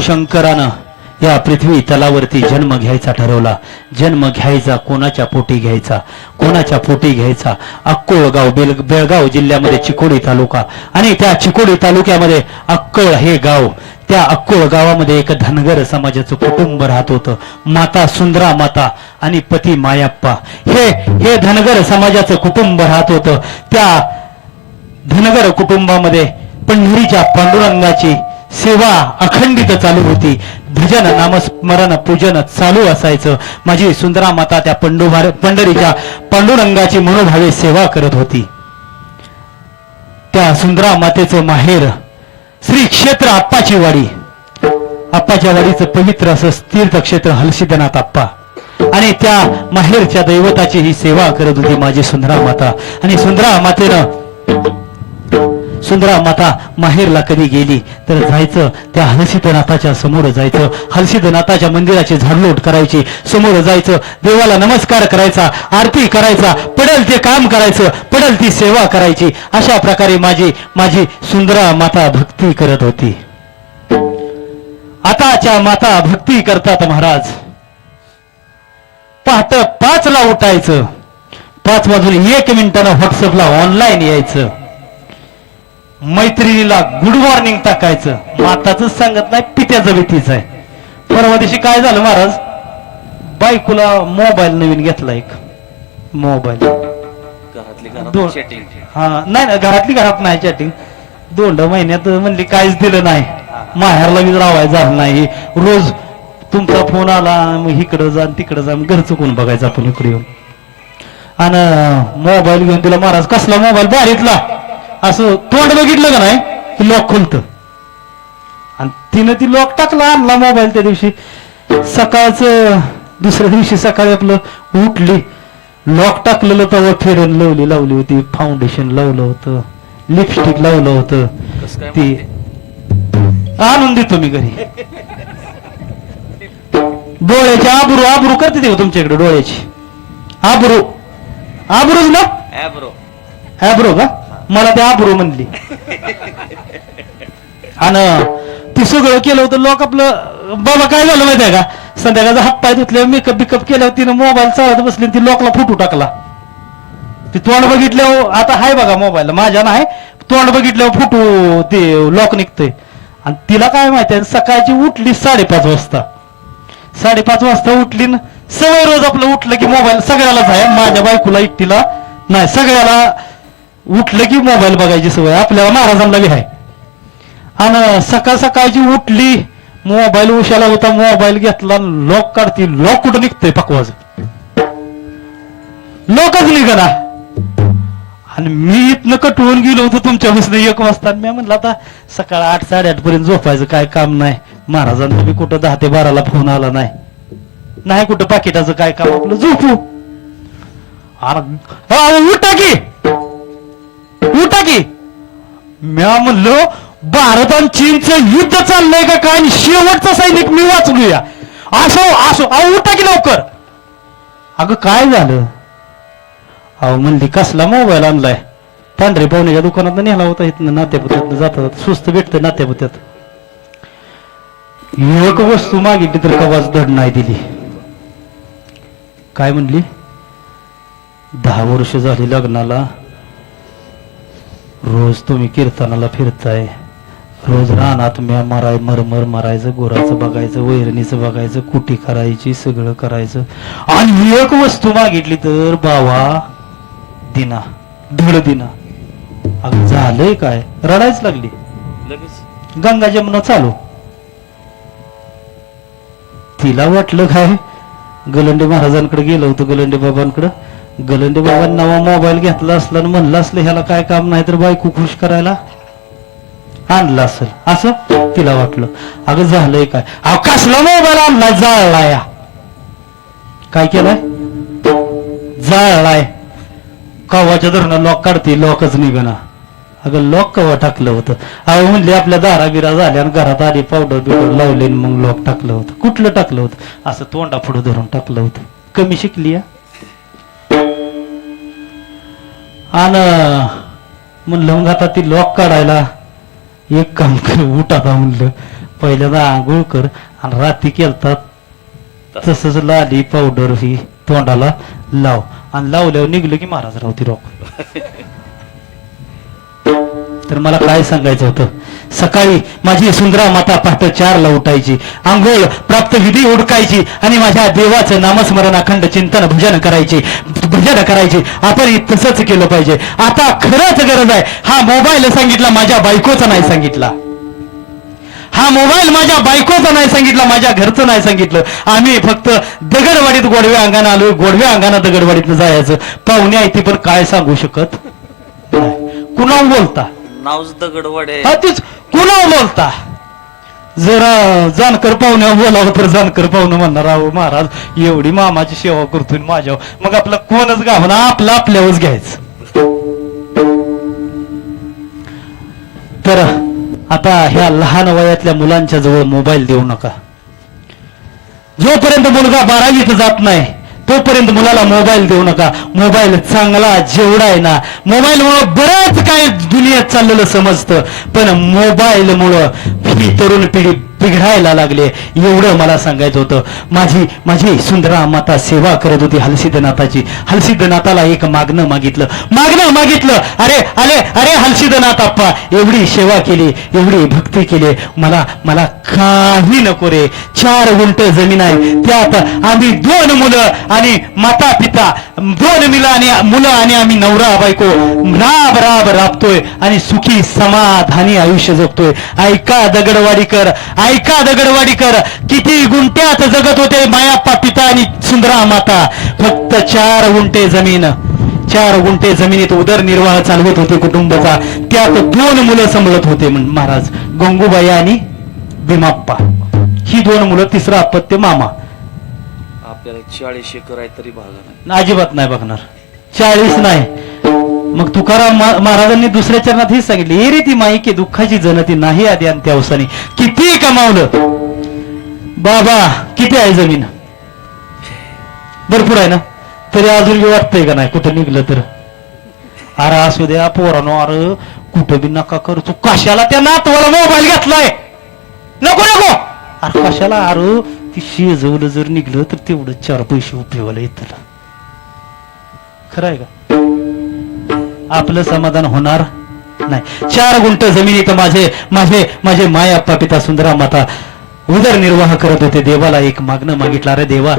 प्रभू शंकरानं या पृथ्वी तलावरती जन्म घ्यायचा ठरवला. जन्म घ्यायचा कोणाच्या पोटी घ्यायचा, कोणाच्या पोटी घ्यायचा? अक्कोळगाव, बेळगाव जिल्ह्यामध्ये चिकोडी तालुका, आणि त्या चिकोडी तालुक्यामध्ये अक्कोळ हे गाव. त्या अक्कोळ गावामध्ये एक धनगर समाजाचं कुटुंब राहत होतं. माता सुंदरा माता आणि पती मायाप्पा हे धनगर समाजाचं कुटुंब राहत होतं. त्या धनगर कुटुंबामध्ये पंढरीच्या पांडुरंगाची सेवा अखंडित चालू होती. भजन, नामस्मरण, पूजन चालू असायचं. माझी सुंदरा माता त्या पंढरीच्या पांडुरंगाची मनोभावे सेवा करत होती. त्या सुंदरा मातेचं माहेर श्री क्षेत्र आप्पाची वाडी. आप्पाच्या वाडीचं पवित्र असं तीर्थक्षेत्र हलसिद्धनाथ आप्पा, आणि त्या माहेरच्या दैवताची ही सेवा करत होती माझी सुंदरा माता. आणि सुंदरा माता माहेरला कधी गेली तर जायचं त्या हलसिद्धनाथाच्या समोर जायचं, हलसिद्धनाथाच्या मंदिराची झाडलोट करायची, समोर जायचं, देवाला नमस्कार करायचा, आरती करायचा, पडेल ते काम करायचं, पडेल ती सेवा करायची. अशा प्रकारे माझी सुंदरा माता भक्ती करत होती. आताच्या माता भक्ती करतात महाराज. पहाटे 5ला उठायचं, 5 वाजून 1 मिनिटानं व्हॉट्सअपला ऑनलाईन यायचं, मैत्रिणीला गुड मॉर्निंग टाकायचं. माताच सांगत नाही, पित्याचं भीतीच आहे. परवा दिवशी काय झालं महाराज, बायकोला मोबाईल नवीन घेतला, एक मोबाईल. हा नाही, घरातली घरात नाही चॅटिंग. 2 महिन्यात म्हणली काहीच दिलं नाही, माहेरला बी राहायचं झालं नाही. रोज तुमचा फोन आला, मग इकडं जा तिकडं जा, घरचं कोण बघायचं आपण इकडे येऊन. आणि मोबाईल घेऊन तिला महाराज कसला मोबाईल, बारीतला. असं तोंड बघितलं का नाही की लॉक खुलत, आणि तिनं ती लॉक टाकला, आणला मोबाईल. त्या दिवशी सकाळचं, दुसऱ्या दिवशी सकाळी आपलं उठली, लॉक टाकलेलं तर फेरन लावली होती, फाउंडेशन लावलं होतं, लिपस्टिक लावलं होतं. ती आणून देतो मी घरी. डोळ्याची आबरू करते ते तुमच्याकडे, डोळ्याची आबरूच ना, ॲब्रो का, मला ते आबरू म्हणली. आणि ती सगळं केलं होतं लॉक. आपलं बाबा काय झालं माहिती आहे का, संध्याकाळचा हातपाय धुतले, मेकअप बिकअप केल्यावर तिनं मोबाईल चालत बसली, ती लॉकला फोटो टाकला. ती तोंड बघितल्यावर, आता हाय बघा मोबाईल माझ्या नाही, तोंड बघितल्यावर फोटो ते लॉक निघतंय. आणि तिला काय माहिती आहे, सकाळची उठली 5:30 वाजता. 5:30 वाजता उठली ना, सवय रोज आपलं उठलं की मोबाईल सगळ्यालाच आहे, माझ्या बायकोला एकटीला नाही, सगळ्याला उठलं की मोबाईल बघायची सवय, आपल्याला महाराजांना बी आहे. आणि सकाळची उठली, मोबाईल उशाला होता, मोबाईल घेतला, लॉक काढती, लॉक कुठं निघतंय पकवाज, लॉकच निघाला. आणि मी इथनं कटवून गेलो होतो तुमच्या बसनं 1 वाजता. मी म्हणलं आता सकाळ 8, 8:30 पर्यंत झोपायचं काय काम नाही, महाराजांना बी कुठं 10 ते 12ला फोन आला नाही, कुठं पाकिटाचं काय काम, आपलं झोपू. उठा की म्या म्हणलो, भारत आणि चीनचं युद्ध चाललंय का काय, शेवटचा सैनिक मी वाचलूया. असो उठा की लवकर. अगं काय झालं, अहो म्हणली कसला मोबाईल आणलाय, पांढरे पाहुण्याच्या दुकानात नेला होता, इथनं नात्यापुत्यात जातात, स्वस्त भेटतं नात्यापुत्यात. एक वस्तू मागितली तर कवाच धड नाही दिली. काय म्हणली, 10 वर्ष झाली लग्नाला, रोज तुम्ही कीर्तनाला फिरताय, रोज रानात मरमर मारायचं, गोराचं बघायचं, वैरणीचं बघायचं, कुटी करायची, सगळं करायचं, आणि एक वस्तू मागितली तर बावा धड दिना. अगं झालंय काय, रडायच लागली. गंगा जमुना चालू. तिला वाटलं काय, गलंडे महाराजांकडे गेलो होतो, गलंडे बाबांकडे. गलंडे बाबांना नवा मोबाईल घेतला असला आणि म्हणलं असलं ह्याला काय काम नाही तर बायको खुश करायला आणला असेल, असं तिला वाटलं. अगं झालंय काय, कसला मोबाईल आणलाय, जाळलाय. काय केलाय, जाळलाय. कवाच्या धरणं लॉक काढते, लॉकच निघना. अगं लॉक कवा टाकलं होतं, अहो म्हणले आपल्या दाराबिरा झाल्या आणि घरात आली, पावडर बिवडर लावले, मग लॉक टाकलं होतं. कुठलं टाकलं होतं, असं तोंडा पुढे धरून टाकलं होतं. कमी शिकली या. आणि म्हणलं मग आता ती लॉक काढायला एक काम कर, उठ आता म्हणलं, पहिल्यांदा आंघोळ कर आणि रात्री केलतात तसंच लाली पावडर ही तोंडाला लाव आणि लावल्यावर निघलं की महाराज राहती रोख. तर मला काय सांगायचं होतं, सकाळी माझी सुंदरा माता पहाटे 4ला उठायची, आंघोळ प्राप्त विधी उडकायची आणि माझ्या देवाचं नामस्मरण अखंड चिंतन भजन करायची. आपण तसंच केलं पाहिजे. आता खरंच गरज आहे. हा मोबाईल सांगितला, माझ्या बायकोचा नाही सांगितला. हा मोबाईल माझ्या बायकोचा नाही सांगितला, माझ्या घरचं नाही सांगितलं. आम्ही फक्त दगडवाडीत गोडव्या अंगानं आलो, गोडव्या अंगानं दगडवाडीत जायचं. पाहुणे आहे ती पण काय सांगू शकत नाही. कुणावर बोलता, नावच दगडवाडे. हा तीच कुणावर बोलता. जरा जानकर पाहुण्या बोलावं तर जानकर पाहुणं म्हणणार, अहो महाराज एवढी मामाची सेवा करतोय माझ्यावर, मग आपला कोणच गावना, आपलं आपल्यावरच घ्यायचं. तर आता ह्या लहान वयातल्या मुलांच्या जवळ मोबाईल देऊ नका. जोपर्यंत मुलगा 12वीत जात नाही तोपर्यंत मुलाला मोबाईल देऊ नका. मोबाईल चांगला जेवढा आहे ना, मोबाईलमुळे बरंच काय दुनियेत चाललेलं समजतं, पण मोबाईलमुळं ही तरुण पिढी बिघडायला लागले. एवढं मला सांगायचं होतं. माझी सुंदरा माता सेवा करत होती हलसिद्धनाथाची. हलसिद्धनाथाला एक मागणं मागितलं. अरे हलसिद्धनाथ आप्पा, एवढी सेवा केली, एवढी भक्ती केली, मला काही नको रे. 4 गुंठ जमीन आहे, त्यात आम्ही 2 मुलं आणि माता पिता, 2 मुलं आणि आम्ही नवरा बायको राब राबतोय आणि सुखी समाधानी आयुष्य जगतोय. ऐका दगडवाडीकर, किती गुंठ्यात जगत होते मायाप्पा पिता आणि सुंदरा माता. फक्त 4 गुंठे जमीन, 4 गुंठे जमिनीत उदरनिर्वाह चालवत होते कुटुंबाचा. त्यात 2 मुलं सांभाळत होते महाराज, गंगूबाई आणि भीमाप्पा. ही 2 मुलं, 3रं अपत्य मामा. आपल्याला 40 एकर आहे तरी भागा अजिबात नाही बघणार, 40 नाही. मग तुकाराम महाराजांनी दुसऱ्या चरणात हेच सांगितले, ए रे ती माईके दुःखाची जनती नाही आधी आणि त्या अवसानी. किती कमावलं बाबा, किती आहे जमीन? भरपूर आहे ना, तरी अजून वाटतंय का नाही कुठं निघलं तर? अरे असू द्या पोरानो, अरे कुठं बी नका करू. तू कशाला त्या नातवाला मोबाईल घेतलाय? नको. अरे कशाला? अरे ती शेजवलं जर निघलं तर तेवढं 4 पैसे उपयोगाला येतील. खरं आहे का? आपलं समाधान होणार नाही. 4 गुंठ जमिनीत माझे मायाप्पा पिता सुंदरा माता उदरनिर्वाह करत होते. देवाला एक मागणं मागितलं, अरे देवा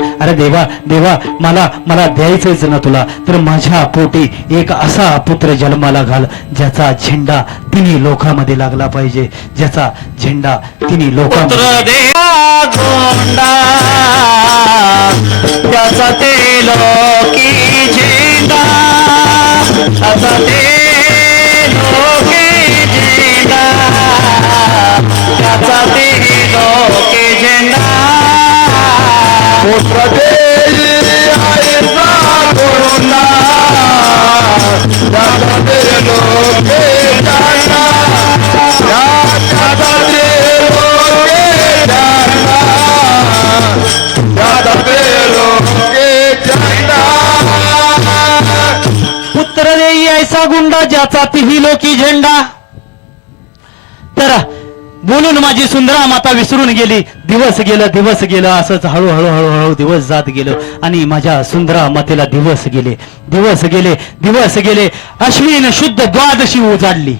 मला द्यायचंच ना तुला, तर माझ्या पोटी एक असा पुत्र जन्माला घाल ज्याचा झेंडा 3 लोकांमध्ये लागला पाहिजे, ज्याचा झेंडा 3 लोकांमध्ये. त्याचा ते लोकी झेंडा, त्याचा ते लोकी झेंडा, त्याचा ते लोकी झेंडा. पुत्र देई आईचा कोरोना, त्याचा ते लोके जाणा, त्याचा ते लोके जाणा, त्याचा ते लोके जाणा. पुत्र देई ऐसा गुंडा ज्याचा 3 लोकी झेंडा. तर बोलून माझी सुंदरा माता विसरून गेली. दिवस गेलं असंच हळूहळू दिवस जात गेलं आणि माझ्या सुंदरा मातेला दिवस गेले. अश्विन शुद्ध द्वादशी उजाडली.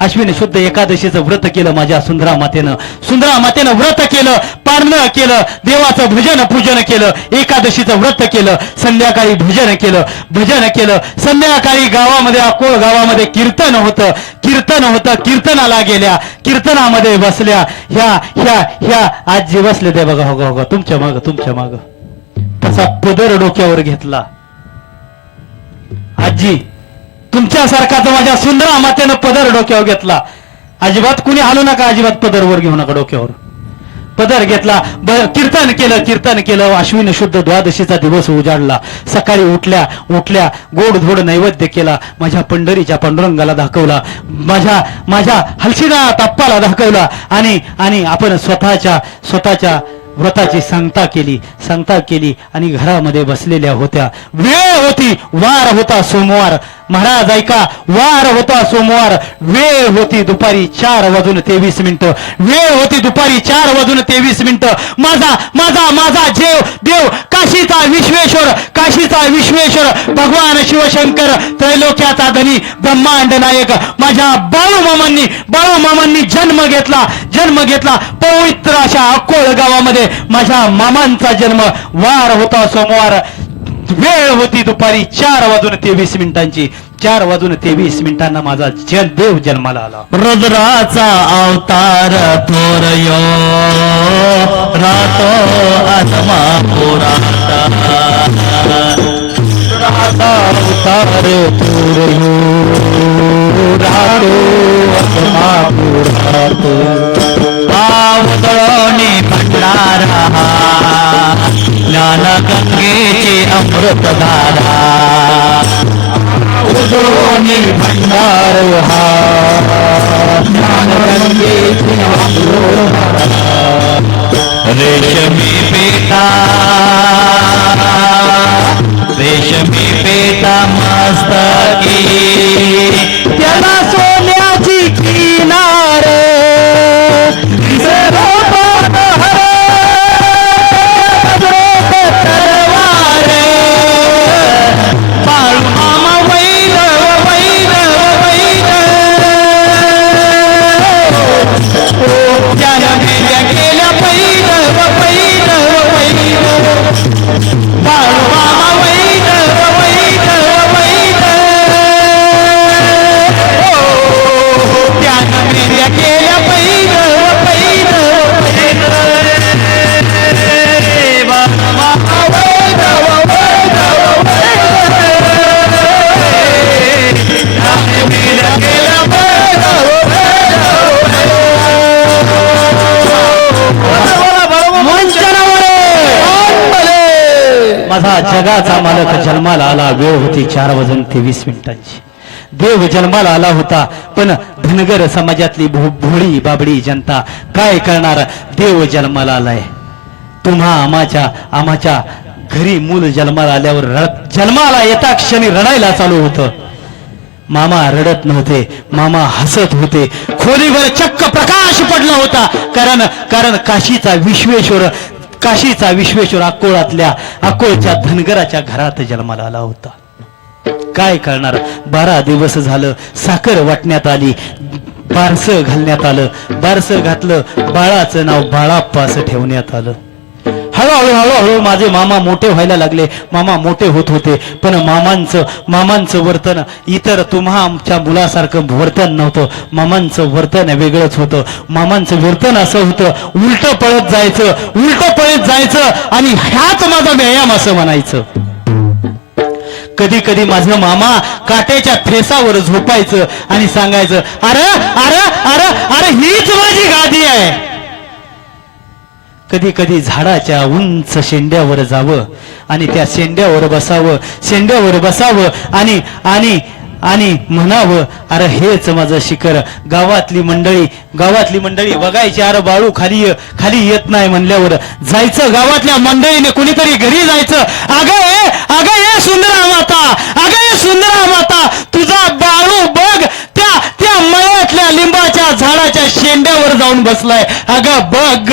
अश्विन शुद्ध एकादशीचं व्रत केलं माझ्या सुंदरा मातेनं व्रत केलं, पारणं केलं, देवाचं भजन पूजन केलं, एकादशीचं व्रत केलं, संध्याकाळी भजन केलं. संध्याकाळी गावामध्ये, अकोळ गावामध्ये कीर्तन होतं. कीर्तनाला गेल्या, कीर्तनामध्ये बसल्या. ह्या आजी बसले ते बघा, हो तुमच्या माग तसा पदर डोक्यावर घेतला. आजी तुमच्यासारखाच माझ्या सुंदरा मातेनं पदर डोक्यावर घेतला. अजिबात कुणी हालू नका, अजिबात पदरवर घेऊ नका, डोक्यावर पदर घेतला. कीर्तन केलं. अश्विन शुद्ध द्वादशीचा दिवस उजाडला. सकाळी उठल्या गोड धोड नैवेद्य केला. माझ्या पंढरीच्या पांडुरंगाला दाखवला, माझ्या हलसिद्धनाथ आप्पाला दाखवला आणि आपण स्वतःच्या व्रताची सांगता केली आणि घरामध्ये बसलेल्या होत्या. वेळ होती, वार होता सोमवार. महाराज ऐका, वार होता सोमवार, वेळ होती दुपारी 4:23, वेळ होती दुपारी 4:23. माझा माझा माझा देव काशीचा विश्वेश्वर, काशीचा विश्वेश्वर भगवान शिवशंकर, त्रैलोक्याचा धनी, ब्रह्मांड नायक माझ्या बाळूमामांनी जन्म घेतला पवित्र अशा अकोळ गावामध्ये. माझ्या मामांचा जन्म, वार होता सोमवार, वेळ होती दुपारी 4:23. 4:23 माझा देव जन्माला आला. रुद्राचा अवतार थोरयो रातो आत्मा पुरात. रुद्राचा अवतार थोरयो रातो आत्मा पुरात. पावदळोनी भंडारा ज्ञान गंगेची अमृतधारा. उदोनी भंडार हा ज्ञान गंगेची अमृतधारा. रेशमी पेटा मस्तकी त्याला सोन्याची किनार माझा जगाचा मालक जन्माला आला. वेळ होती 4:23. देव जन्माला आला होता, पण धनगर समाजातली भोळी बाबडी जनता काय करणार. देव जन्माला आलाय. तुम्हा आमाच्या घरी मूल जन्माला आल्यावर जन्माला येता क्षणी रडायला चालू होतं. मामा रडत नव्हते, मामा हसत होते. खोलीवर चक्क प्रकाश पडला होता. कारण काशीचा विश्वेश्वर अकोळच्या धनगराच्या घरात जन्माला आला होता. काय करणार. 12 दिवस झालं साखर वाटण्यात आली, बारसं घालण्यात आलं. बारसं घातलं, बाळाचं नाव बाळाप्पा असं ठेवण्यात आलं. हळूहळू माझे मामा मोठे व्हायला लागले. मामा मोठे होत होते, पण मामांचं वर्तन इतर तुम्हा आमच्या मुलासारखं वर्तन नव्हतं. मामांचं वर्तन वेगळंच होतं. मामांचं वर्तन असं होतं, उलट पळत जायचं आणि ह्याच माझा व्यायाम असं म्हणायचं. कधी कधी माझं मामा काट्याच्या ठेसावर झोपायचं आणि सांगायचं, अरे अरे अरे अरे हीच माझी गादी आहे. कधी कधी झाडाच्या उंच शेंड्यावर जावं आणि त्या शेंड्यावर बसावं आणि म्हणावं, अरे हेच माझं शिखर. गावातली मंडळी बघायची, अरे बाळू खाली येत नाही म्हणल्यावर जायचं. गावातल्या मंडळीने कुणीतरी घरी जायचं. अगं ये सुंदरा माता, तुझा बाळू बघ त्या मळ्यातल्या लिंबाच्या झाडाच्या शेंड्यावर जाऊन बसलाय. अगं बघ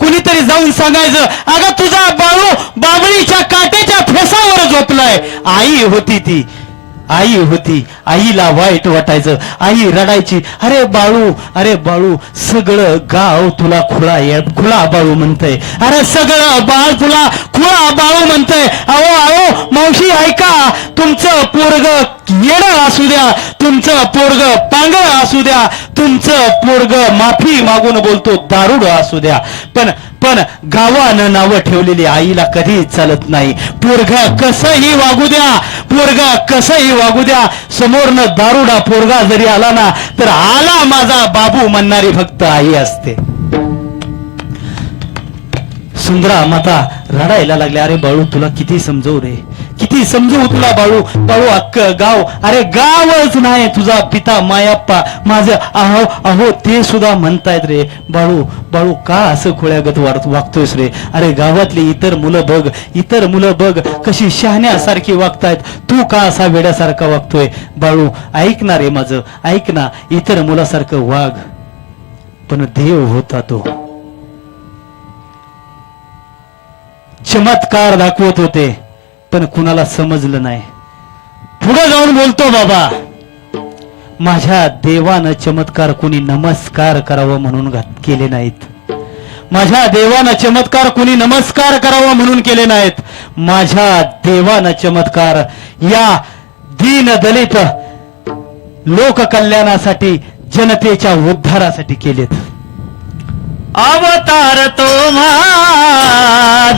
कुणीतरी जाऊन सांगायचं, अगं तुझा बाळू बाबळीच्या काट्याच्या फेसावर झोपलाय. आई होती. आईला वाईट वाटायचं. आई रडायची, अरे बाळू सगळं गाव तुला खुळा बाळू म्हणतंय. अरे सगळं बाळ तुला खुळा बाळू म्हणतंय. अहो मावशी ऐका, तुमचं पोरग येडं असू द्या, तुमचं पोरग पांगळ असू द्या, तुमचं पोरग माफी मागून बोलतो दारुड असू द्या, पण गावानं नावं ठेवलेली आईला कधीच चालत नाही. पोरगा कसंही वागू द्या, समोरनं दारुडा पोरगा जरी आला ना, तर आला माझा बाबू म्हणणारी फक्त आई असते. सुंदरा माता रडायला लागल्या, अरे बाळू तुला किती समजवू रे, किती समजू तुला बाळू बाळू अक्क गाव, अरे गावच नाही तुझा पिता मायाप्पा माझं अहो अहो ते सुद्धा म्हणतायत रे बाळू बाळू का असं खोळ्यागत वागतोयस रे. अरे गावातली इतर मुलं बघ कशी शहाण्यासारखी वागतायत, तू का असा वेड्यासारखा वागतोय. बाळू ऐक ना रे माझं, ऐक ना, इतर मुलासारखं वाघ पण देव होता तो. चमत्कार दाखवत होते पण कुणाला समजलं नाही. पुढे जाऊन बोलतो बाबा माझ्या देवानं चमत्कार कुणी नमस्कार करावं म्हणून केले नाहीत. माझ्या देवानं चमत्कार कुणी नमस्कार करावा म्हणून केले नाहीत. माझ्या देवानं चमत्कार या दीन दलित लोककल्याणासाठी जनतेच्या उद्धारासाठी केलेत. अवतार तो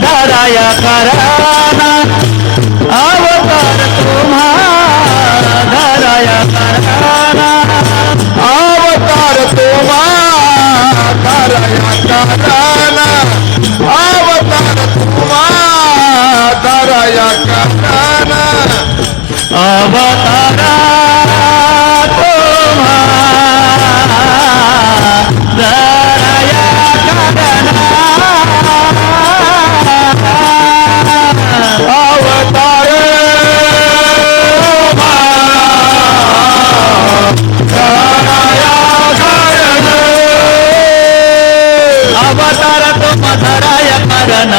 धराया कराना, अवतार तो धराया कराना, अवतार तुम्हा धराया कराना, अवतार तुम्हा धराया कराना, अवतारा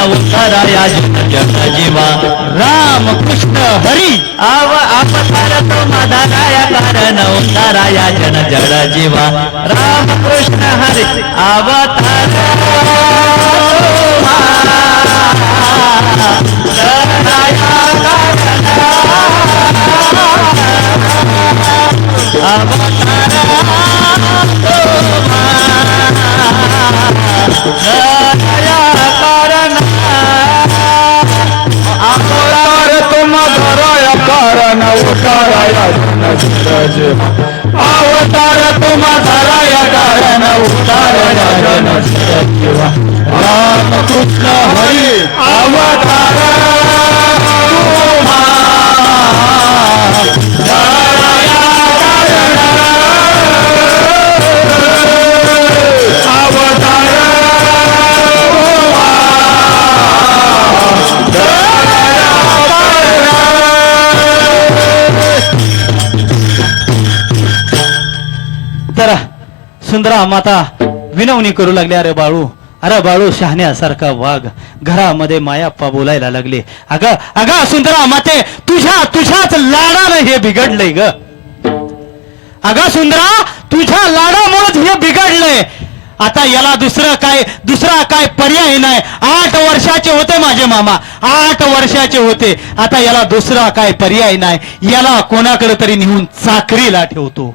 उताराया जन जीवा राम कृष्ण हरी अवतार तो मधाराया कारण उताराया जन जड जीवा राम कृष्ण हरी अवतार अवतार तुम्हा धराया कारण उताराया जन जीवा राम कृष्ण हरी अवतार सुंदरा माता विनवणी करू लागले. अरे बाळू शहाण्यासारखा वाघ. घरामध्ये मायाप्पा बोलायला लागले. अगं सुंदरा माते तुझ्याच लाडानं हे बिघडलंय ग. अगं सुंदरा तुझ्या लाडामुळेच हे बिघडलंय. आता याला दुसरा काय पर्याय नाही. 8 वर्षाचे होते माझे मामा, 8 वर्षाचे होते. आता याला दुसरा काय पर्याय नाही. याला कोणाकडे तरी नेऊन चाकरीला ठेवतो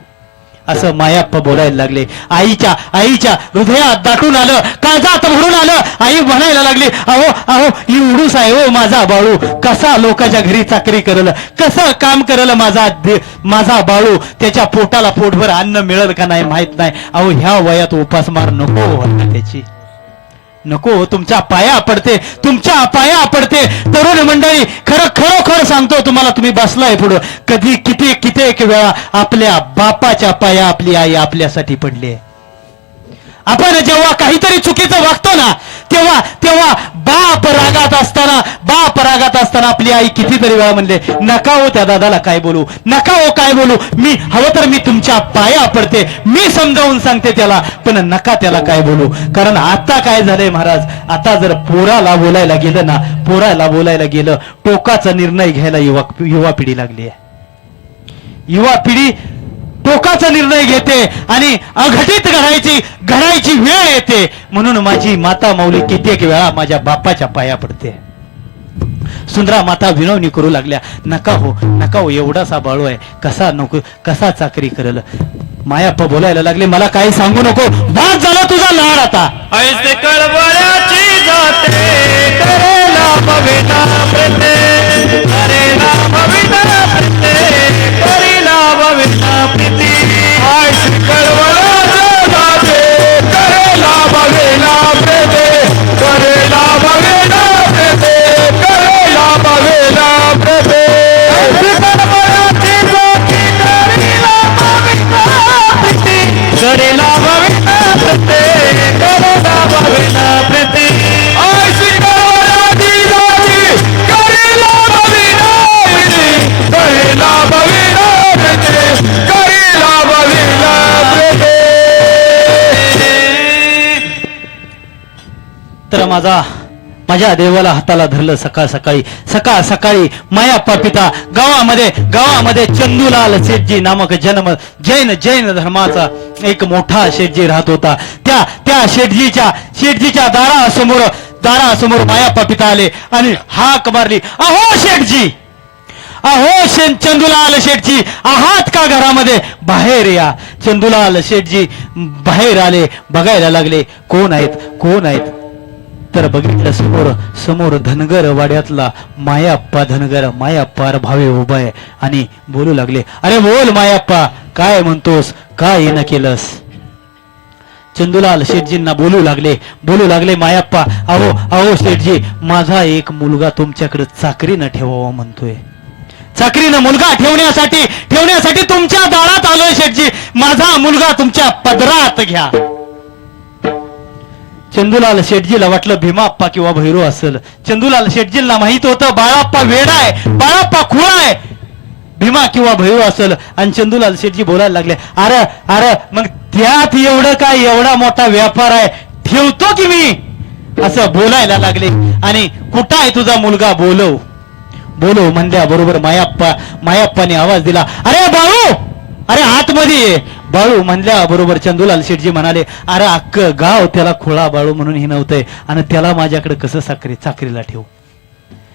असं मायाप्पा बोलायला लागले. आईच्या हृदयात दाटून आलं, काळजात भरून आलं. आई म्हणायला लागली अहो एवढूच आहे हो माझा बाळू. कसा लोकांच्या घरी चाकरी करल, कसं काम करल माझा बाळू. त्याच्या पोटाला पोटभर अन्न मिळेल का नाही माहित नाही. अहो ह्या वयात उपासमार नको होता त्याची, नको. तुमच्या पाया पडते तरुण मंडळी. खरोखर सांगतो तुम्हाला, तुम्ही बसलाय पुढं, कधी कित्येक वेळा आपल्या बापाच्या पाया आपली आई आपल्यासाठी पडली. आपण जेव्हा काहीतरी चुकीचं वागतो ना तेव्हा बाप रागात असताना आपली आई कितीतरी वेळा म्हणले नका हो त्या दादाला काय बोलू, नका हो काय बोलू, मी हवं तर मी तुमच्या पाया पडते, मी समजावून सांगते त्याला, पण नका त्याला काय बोलू. कारण आता काय झालंय महाराज, आता जर पोराला बोलायला गेलं टोकाचा निर्णय घ्यायला युवा पिढी लागली आहे. युवा पिढी टोकाचा निर्णय घेते आणि अघटित घडायची वेळ येते. म्हणून माझी माता माऊली कित्येक वेळा माझ्या बापाच्या पाया पडते. सुंदरा माता विनवणी करू लागल्या, नका हो एवढासा बाळू आहे, कसा चाकरी करेल. मायाप्पा बोलायला लागले, मला काही सांगू नको, भाग झाला तुझा लाड. आता ऐसे कळवळ्याची जाते करेला भविता प्रेते, करेला भविता प्रेते, करेला भविता प्रीती. ऐसे कळवळ्याची जाते करेला भविता प्रेते, करेला भविता प्रेते, करेला भविता प्रेते. करेला भविना प्रीते करेला भविना प्रीते आय श्रीकळवळाची दाजी करेला भविना प्रीते करेला भविना प्रीते करेला भविना प्रीते. तर माझ्या देवाला हाताला धरलं सकाळ सकाळी मायाप्पा पिता गावामध्ये चंदूलाल शेठजी नामक जैन धर्माचा एक मोठा शेठजी राहत होता. त्या शेठजीच्या दारासमोर मायाप्पा पिता आले आणि हाक मारली, अहो शेठजी, अहो चंदूलाल शेठजी, आहात का घरामध्ये? बाहेर या. चंदूलाल शेठजी बाहेर आले, बघायला लागले कोण आहेत. तर बघितलं समोर धनगर वाड्यातला मायाप्पा भावे उभा आहे आणि बोलू लागले, अरे बोल मायाप्पा, काय म्हणतोस, काय येणं केलंस? चंदूलाल शेठजींना बोलू लागले मायाप्पा, अहो शेठजी, माझा एक मुलगा तुमच्याकडे चाकरीनं ठेवावा म्हणतोय. चाकरीनं मुलगा ठेवण्यासाठी तुमच्या दारात आलोय शेठजी. माझा मुलगा तुमच्या पदरात घ्या. चंदूलाल शेठजीला वाटलं भीमाप्पा किंवा भैरू असेल. चंदूलाल शेठजींना माहित होतं बाळाप्पा वेडा आहे, बाळाप्पा खुळा आहे, भीमा किंवा भैरू असेल. आणि चंदूलाल शेठजी बोलायला लागले, अरे मग त्यात एवढं काय, एवढा मोठा व्यापार आहे, ठेवतो की मी, असं बोलायला लागले. आणि कुठं आहे तुझा मुलगा, बोलव म्हणल्या बरोबर मायाप्पाने आवाज दिला, अरे बाळू, अरे आतमध्ये ये. बाळू म्हणल्या बरोबर चंदूलाल शेठजी म्हणाले, अरे अक्क गाव त्याला खोळा बाळू म्हणून हे नव्हतंय आणि त्याला माझ्याकडे कसं चाकरीला ठेवू?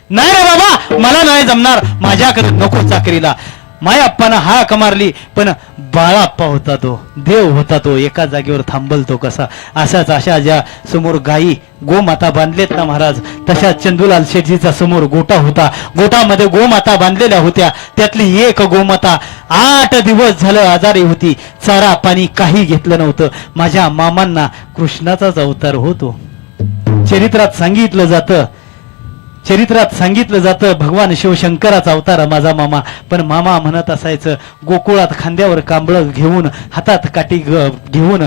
नाही रे बाबा, मला नाही जमणार, माझ्याकडे नको चाकरीला. मायाप्पानं हाक मारली, पण बाळाप्पा होता तो, देव होता तो, एका जागेवर थांबल तो कसा. अशा ज्या समोर गायी गोमाता बांधलेत ना महाराज, तशा चंदूलाल शेठजीचा समोर गोटा होता. गोटामध्ये गोमाता बांधलेल्या होत्या. त्यातली एक गोमाता 8 दिवस झालं आजारी होती. चारा पाणी काही घेतलं नव्हतं. माझ्या मामांना कृष्णाचाच अवतार होतो. चरित्रात सांगितलं जातं भगवान शिवशंकराचा अवतार माझा मामा. पण मामा म्हणत असायचं, गोकुळात खांद्यावर कांबळं घेऊन, हातात काठी घेऊन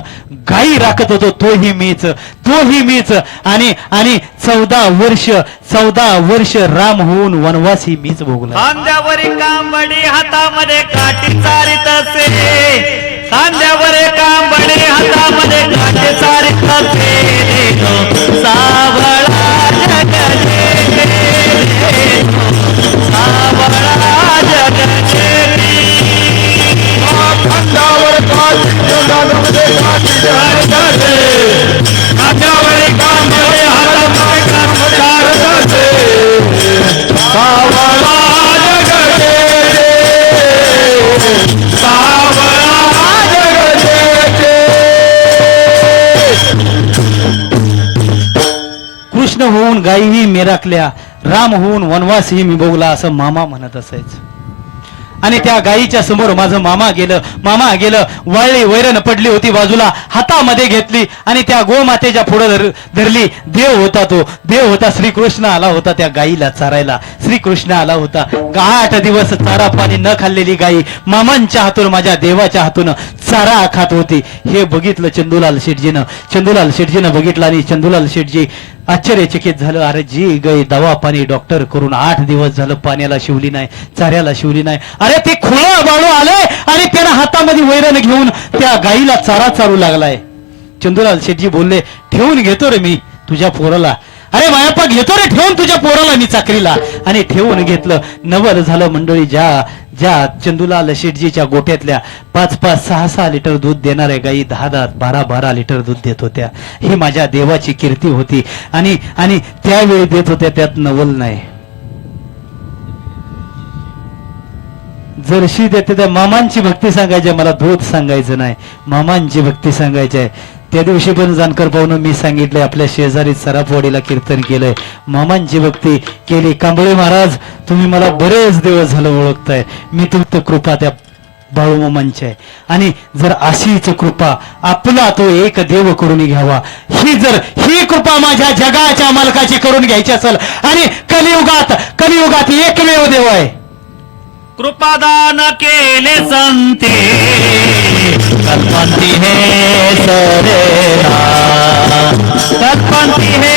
गायी राखत होतो, तोही मीच. आणि 14 वर्ष राम होऊन वनवासी मीच भोगला. खांद्यावर कांबडी हातामध्ये काठी चारित असे, खांद्यावर कांबडी हातामध्ये काठी चारित असे, सावळा जगले, सावळा जगले. खांद्यावर काठी खांद्यावर कांबळे हातामध्ये काठी चारित असे, सावळा जगले, सावळा जगले. कृष्ण होऊन गायीही मी राखल्या, राम होऊन वनवासही मी भोगला, असं मामा म्हणत असायचं. आणि त्या गायीच्या समोर माझं मामा गेलं. वाळली वैरण पडली होती बाजूला, हातामध्ये घेतली आणि त्या गोमातेच्या पुढे धरली. देव होता श्रीकृष्ण आला होता त्या गायीला चारायला. श्रीकृष्ण आला होता. 8 दिवस चारा पाणी न खाल्लेली गायी मामांच्या हातून, माझ्या देवाच्या हातून चारा खात होती. हे बघितलं चंदूलाल शेठजीनं बघितलं आणि चंदूलाल शेठजी आश्चर्यचकित झालं. अरे जी गाय दवा पाणी डॉक्टर करून 8 दिवस झालं पाण्याला शिवली नाही, चाऱ्याला शिवली नाही. अरे ते खुळं बाळू आलंय आणि त्यानं हातामध्ये वैरण घेऊन त्या गायीला चारा चारू लागलाय. चंदूलाल शेठजी बोलले, ठेवून घेतो रे मी तुझ्या पोराला. अरे मायाप्पा, घेतो रे ठेवून तुझ्या पोराला मी चाकरीला. आणि ठेवून घेतलं. नवल झालं मंडळी. ज्या चंदूलाल शेठजीच्या गोट्यातल्या 5-5, 6-6 लिटर दूध देणाऱ्या गायी 10-10, 12-12 लिटर दूध देत होत्या. ही माझ्या देवाची कीर्ती होती. आणि त्यावेळी देत होत्या, त्यात नवल नाही. जर्शी देते त्या मामांची भक्ती सांगायची, मला दूध सांगायचं नाही, मामांची भक्ती सांगायची आहे. त्या दिवशी पण जानकर पाहुणं मी सांगितलंय, आपल्या शेजारी सराफवाडीला कीर्तन केलंय, मामांची भक्ती केली. कांबळे महाराज, तुम्ही मला बरेच दिवस झालं ओळखताय. मी तुमचं कृपा त्या बाळूमामांची आहे. आणि जर अशीच कृपा आपला तो एक देव करून घ्यावा, ही कृपा माझ्या जगाच्या मालकाची करून घ्यायची असेल. आणि कलियुगात एकमेव देव आहे. कृपादान केले संते, कल्पंती है सरेना, कल्पंती है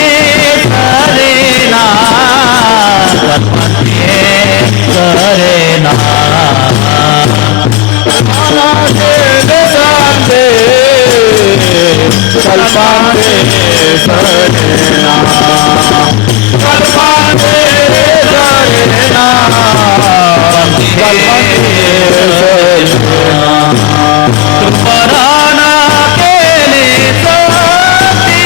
सरेना, कल्पंती है सरेना, कल्पांते सरेना, कल्पांते सरेना, पराना केले सती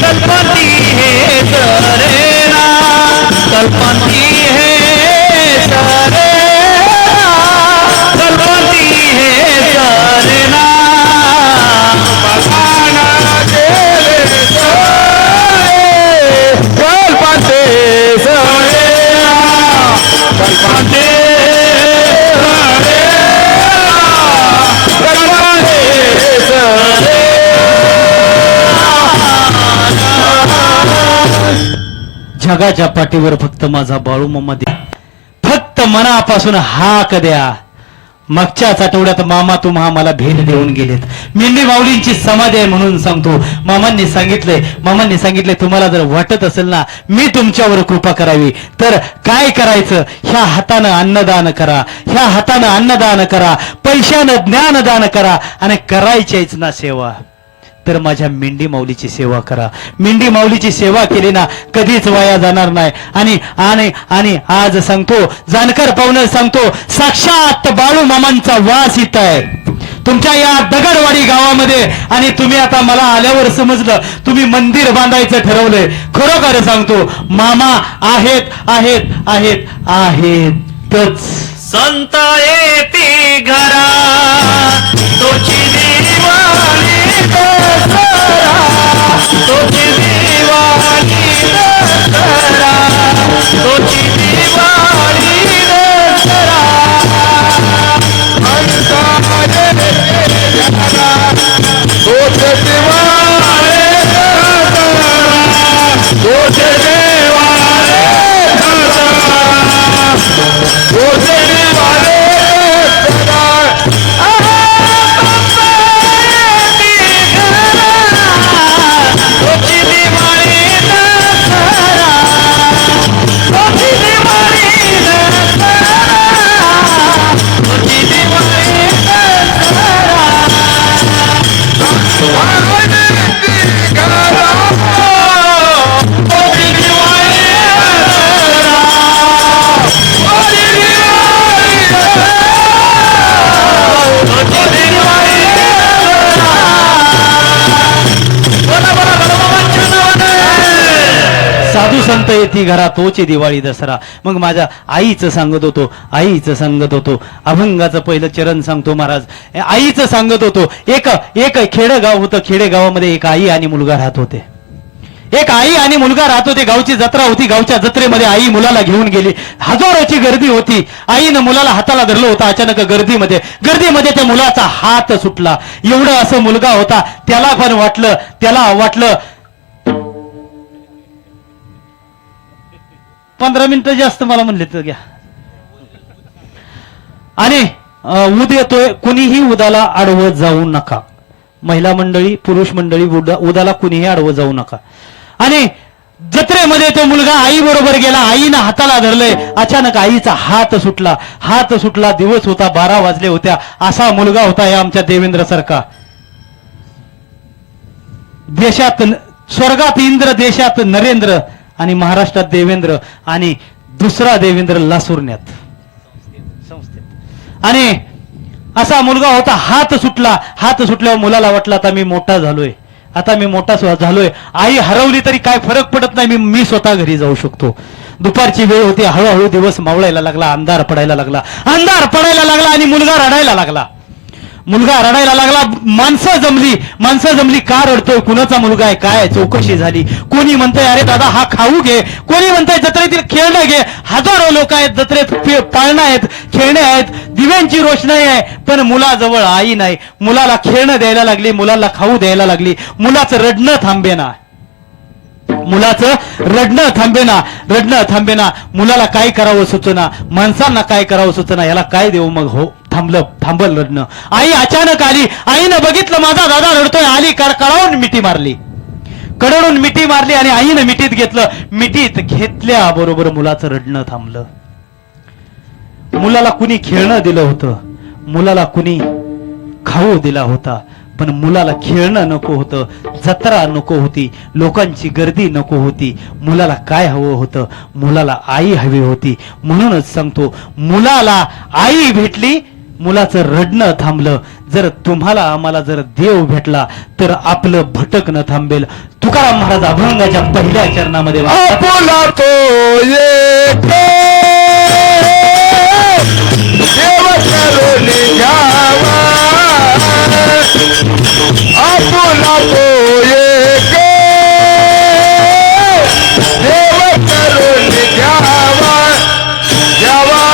कल्पंती है सरेना, कल्पंती है सरेना, कल्पंती है सरेना, पराना केले कल्पांते सरेना, कल्पांते जगाच्या पाठीवर फक्त माझा बाळू मामा द्या, फक्त मनापासून हाक द्या. मागच्याच आठवड्यात मामा तुम्हा मला भेट देऊन गेलेत. मेंढी माऊलींची समाधी आहे म्हणून सांगतो. मामांनी सांगितले तुम्हाला जर वाटत असेल ना मी तुमच्यावर कृपा करावी तर काय करायचं, ह्या हातानं अन्नदान करा, ह्या हातानं अन्नदान करा, पैशानं ज्ञानदान करा आणि करायचीच ना सेवा तर माझ्या मेंढी माऊलीची सेवा करा. मेंढी माऊलीची सेवा केली ना कधीच वाया जाणार नाही. आणि आणि आणि आज सांगतो, जानकर पाहुणं सांगतो, साक्षात बाळू मामांचा वास इथं आहे तुमच्या या दगडवाडी गावामध्ये. आणि तुम्ही आता मला आल्यावर समजलं तुम्ही मंदिर बांधायचं ठरवलंय. खरोखर सांगतो मामा आहेत आहेत आहेत आहेतच. संत येती घरा तोची दिवाळी दसरा, तोची दिवाळी दसरा, तोची दिवाळी दसरा, तोच दिवाळे तोच देवाळे तोच दिवाळे तोची दिवाळी दसरा, तोची दिवाळी दसरा, तोची दिवाळी साधू संत येती घरा तोची दिवाळी दसरा. मग माझ्या आईचं सांगत होतो अभंगाचं पहिलं चरण सांगतो महाराज. आईचं सांगत होतो, एक खेडेगाव होतं. खेडेगावामध्ये एक आई आणि मुलगा राहत होते. गावची जत्रा होती. गावच्या जत्रेमध्ये आई मुलाला घेऊन गेली. हजारोची गर्दी होती. आईनं मुलाला हाताला धरलं होतं. अचानक गर्दीमध्ये त्या मुलाचा हात सुटला. एवढं असं मुलगा होता. त्याला वाटलं 15 मिनिटं जास्त मला म्हणले तर घ्या. आणि उद येतोय, कुणीही उदाला आडवं जाऊ नका. महिला मंडळी, पुरुष मंडळी, उदाला कुणीही आडवं जाऊ नका. आणि जत्रेमध्ये तो मुलगा आई बरोबर गेला. आईनं हाताला धरलंय. अचानक आईचा हात सुटला. दिवस होता, 12 वाजले होत्या. असा मुलगा होता या आमच्या देवेंद्र सारखा. देशात स्वर्गात इंद्र, देशात नरेंद्र आणि महाराष्ट्रात देवेंद्र आणि दुसरा देवेंद्र लासुरण्यात संस्थेत. आणि असा मुलगा होता. हात सुटल्यावर मुलाला वाटलं आता मी मोठा झालोय. आई हरवली तरी काय फरक पडत नाही, मी स्वतः घरी जाऊ शकतो. दुपारची वेळ होती. हळूहळू दिवस मावळायला लागला. अंधार पडायला लागला आणि मुलगा रडायला लागला. माणसं जमली. का रडतोय, कुणाचा मुलगा आहे, काय चौकशी झाली. कोणी म्हणतंय अरे दादा हा खाऊ घे, कोणी म्हणतंय जत्रेतील खेळणं घे. हजारो लोक आहेत जत्रेत, पाळणं आहेत, खेळणे आहेत, दिव्यांची रोषणाई आहे. पण मुलाजवळ आई नाही. मुलाला खेळणं द्यायला लागली, मुलाला खाऊ द्यायला लागली. मुलाचं रडणं थांबेना. मुलाला काय करावं सुचना, माणसांना काय करावं सुचना. याला काय देऊ मग हो थांबल रडणं. आई अचानक आली. आईनं बघितलं माझा दादा रडतोय. आली कळावून मिठी मारली. कडळून मिठी मारली आणि आईनं मिठीत घेतलं. मिठीत घेतल्याबरोबर मुलाचं रडणं थांबलं. मुलाला कुणी खेळणं दिलं होतं, मुलाला कुणी खाऊ दिला होता, पण मुलाला खेळणं नको होतं, जत्रा नको होती, लोकांची गर्दी नको होती. मुलाला काय हवं होतं? मुलाला आई हवी होती. म्हणूनच सांगतो, मुलाला आई भेटली, मुलाचं रडणं थांबलं. जर तुम्हाला आम्हाला जर देव भेटला तर आपलं भटकणं थांबेल. तुकाराम महाराज अभंगाच्या पहिल्या चरणामध्ये आपुला तो एक देव करून घ्यावा. आपुला तो एक देव करून घ्यावा. घ्यावा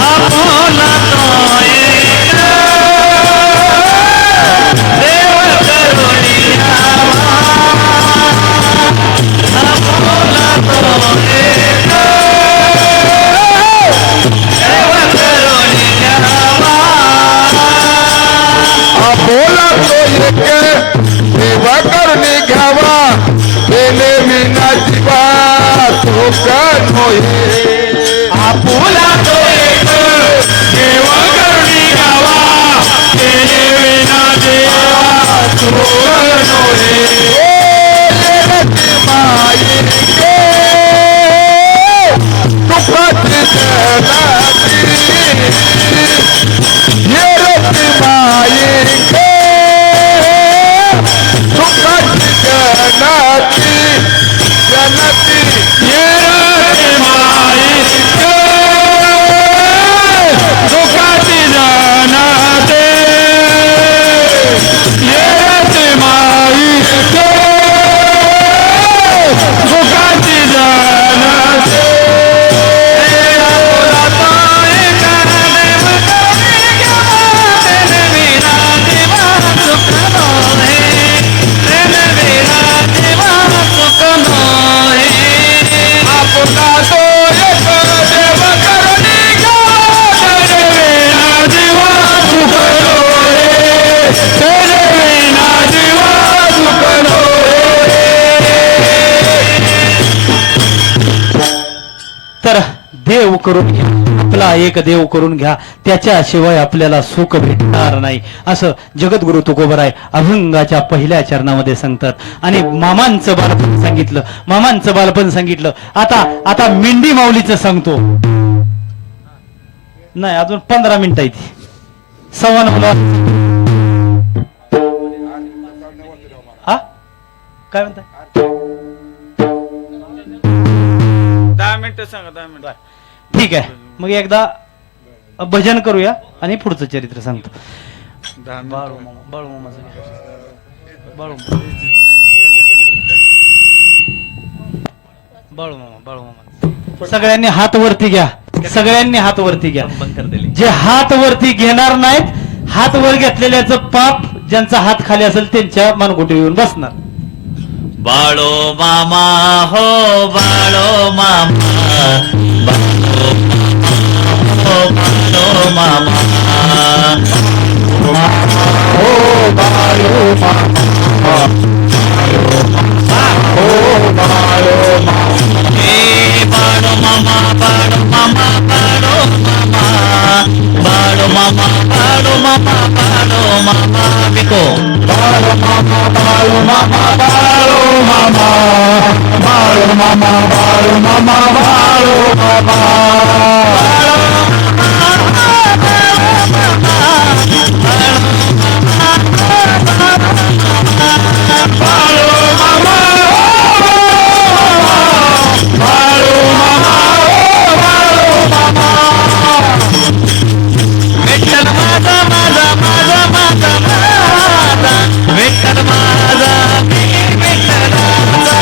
आपुला तो एक देव करून घ्यावा. आपुला तो एक देव करून घ्यावा. आपुला तो एक देव करून घ्यावा. देणे विना जीवा तुका नोहे. आपुला तो एक देव करून घ्यावा. देणे विना देवा तुका नोहे. तर देव करून घ्या, आपला एक देव करून घ्या, त्याच्याशिवाय आपल्याला सुख भेटणार नाही, असं जगद्गुरु तुकोबराय अभंगाच्या पहिल्या चरणामध्ये सांगतात. आणि मामांचं बालपण सांगितलं, मामांचं बालपण सांगितलं. आता मेंढी माऊलीचं सांगतो. नाही, अजून 15 मिनिटं आहेत. 9:15. हा काय म्हणताय? 10 मिनिटं सांगा. 10 मिनिटं. ठीक आहे, मग एकदा भजन करूया आणि पुढचं चरित्र सांगतो. 10 मिनिटं. बाळू मामाचं बाळू मामा सगळ्यांनी हात वरती घ्या, सगळ्यांनी हात वरती घ्या. जे हात वरती घेणार नाहीत, हात वर घेतलेल्याचं पाप ज्यांचा हात खाली असेल त्यांच्या मानगुटी येऊन बसणार. बाळो मामा हो बाळो मामा, बाळो मामा हो बाळो मामा, हो बाळो मामा, हो बाळो मामा. हे बाळो मामा बाळो मामा बाळो मामा, बाळो मामा बाळो मामा बाळो मामा बिको. बाळो मामा, बाळो मामा, बाळो मामा, बाळो मामा, बाळो मामा, बाळो मामा. विठ्ठल माझा माझा माझा माझा माझा, विठ्ठल माझा मी विठ्ठलाचा.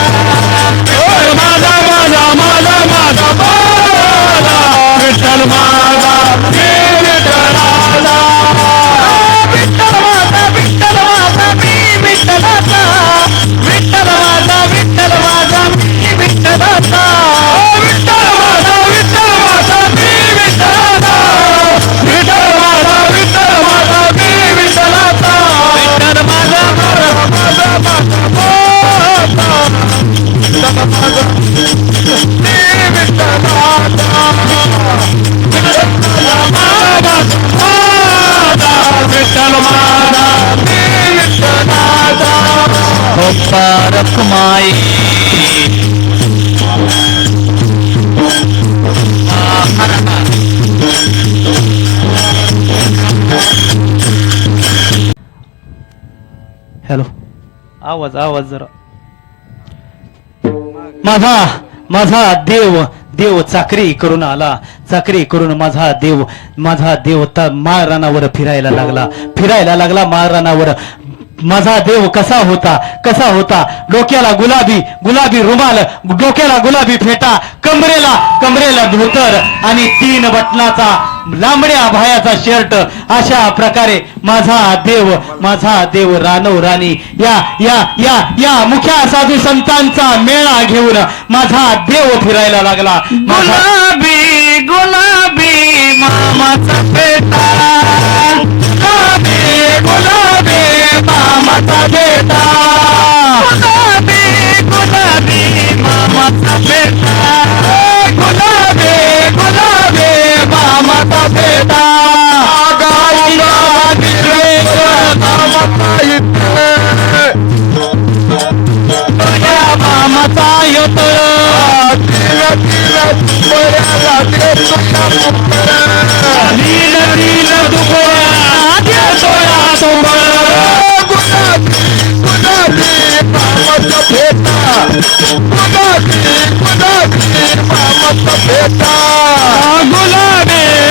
माझा माझा माझा माझा माझा विठ्ठल माझा. बाप्पा रखुमाई हॅलो, आवाज आवाज जरा. माझा माझा देव देव चाकरी करून आला, चाकरी करून माझा देव माळ रानावर फिरायला लागला माळ रानावर. माझा देव कसा होता डोक्याला गुलाबी रुमाल, डोक्याला गुलाबी फेटा, कमरेला धोतर आणि 3 बटनाचा लांबड्या भायाचा शर्ट. अशा प्रकारे माझा देव रानो राणी या या या या मुख्या साधू संतांचा मेळा घेऊन माझा देव फिरायला लागला. गुलाबी गुलाबी मामाचा पेटा, गुलाबी मामाचा बेटा, गुलाबी मामाचा बेटा, गुलाबी मामाचा बेटा. मामाचा येतो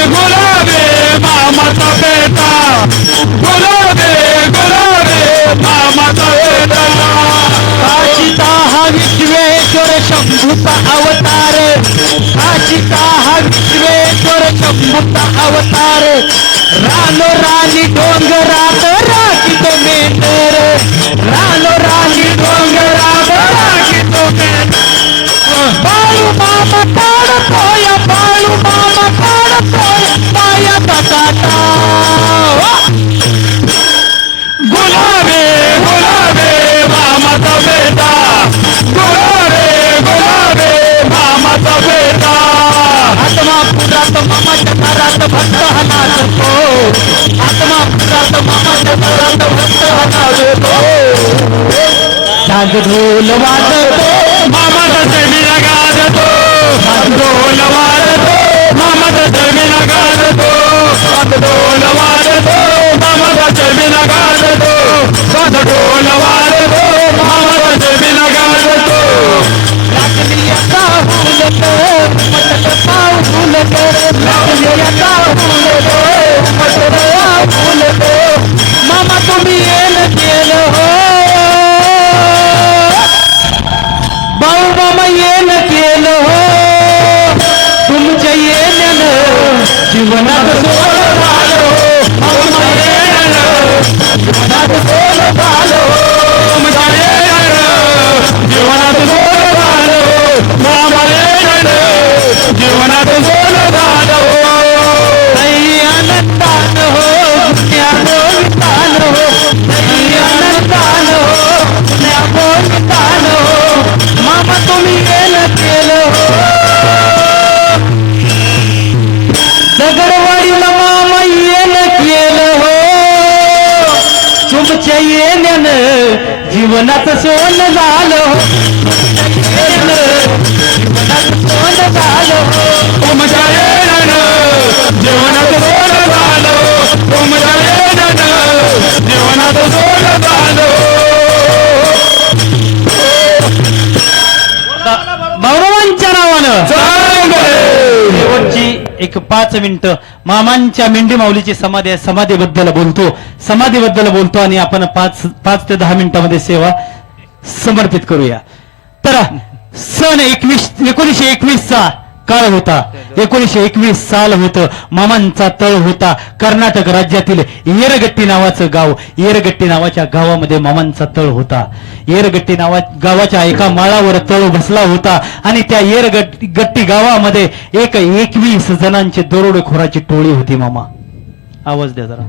गुलाबी मामाचा बेटा, गुलाबी मामाचा बेटा. काशिका हा विश्वेश्वर शंभूचा अवतार, काशिका हा विश्वेश्वर शंभूचा अवतार. रानो राणी डोंगरात राखीतो मेंढर, रानो राणी डोंगरात राखीतो मेंढर. बाळू मामा काढतोय, बाळू मामा काढतोय पायाचा काटा. गुलाबी मामाचा बेटा, गुलाबी मामाचा बेटा. आत्मा पुरात मामाच्या घरात भक्त हा नाचतो, आत्मा पुरात मामाच्या घरात भक्त हा नाचतो. झांज ढोल वाजतो मामाचा जमीला गाजतो, झांज ढोल वाजतो मामाचा जमीला गाजतो, झांज ढोल वाजतो मामाचा जमीला गाजतो, झांज ढोल वाजतो मामाचा जमीला गाजतो. लागली आता फुलतो मटक पाव फुलतो, लागली आता फुलतो मटक पाव फुलतो. मामा तुम्ही येणं केलं हो, बाळू मामा येणं केलं हो. तुमच्या येण्यानं जीवनात सोल झालं, मामा येण्यानं जीवनात सोल झालं, तुमच्या येण्यानं जीवनात सोल झालं, मामा येण्यानं जीवनात सोल झालं. नाही आनंदान हो पुण्याभोवितान हो, नाही आनंदान हो पुण्याभोवितान हो. मामा तुम्ही येणं केलं हो, दगडवाडीला मामा येणं केलं हो. तुमच्या येण्यानं जीवनात सोन झालं हो, जीवनात सोन झालं हो. तुमच्या येण्यानं जीवनात सोन झालं, तुमच्या येण्यानं जीवनात सोन झालं. बाळूमामांच्या नावानं शेवटची एक 5 मिनिटं मामांच्या मेंढी माऊलीची समाधीबद्दल बोलतो आणि आपण 5 ते 10 मिनिटांमध्ये सेवा समर्पित करूया. तर सन 1921चा काळ होता, 1921 साल होतं. मामांचा तळ होता कर्नाटक राज्यातील येरगट्टी नावाचं गाव. येरगट्टी नावाच्या गावामध्ये मामांचा तळ होता. येरगट्टी गावाच्या एका माळावर तळ बसला होता आणि त्या येरगट्टी गावामध्ये 21 जणांची दरोडेखोराची टोळी होती मामा. आवाज द्या जरा.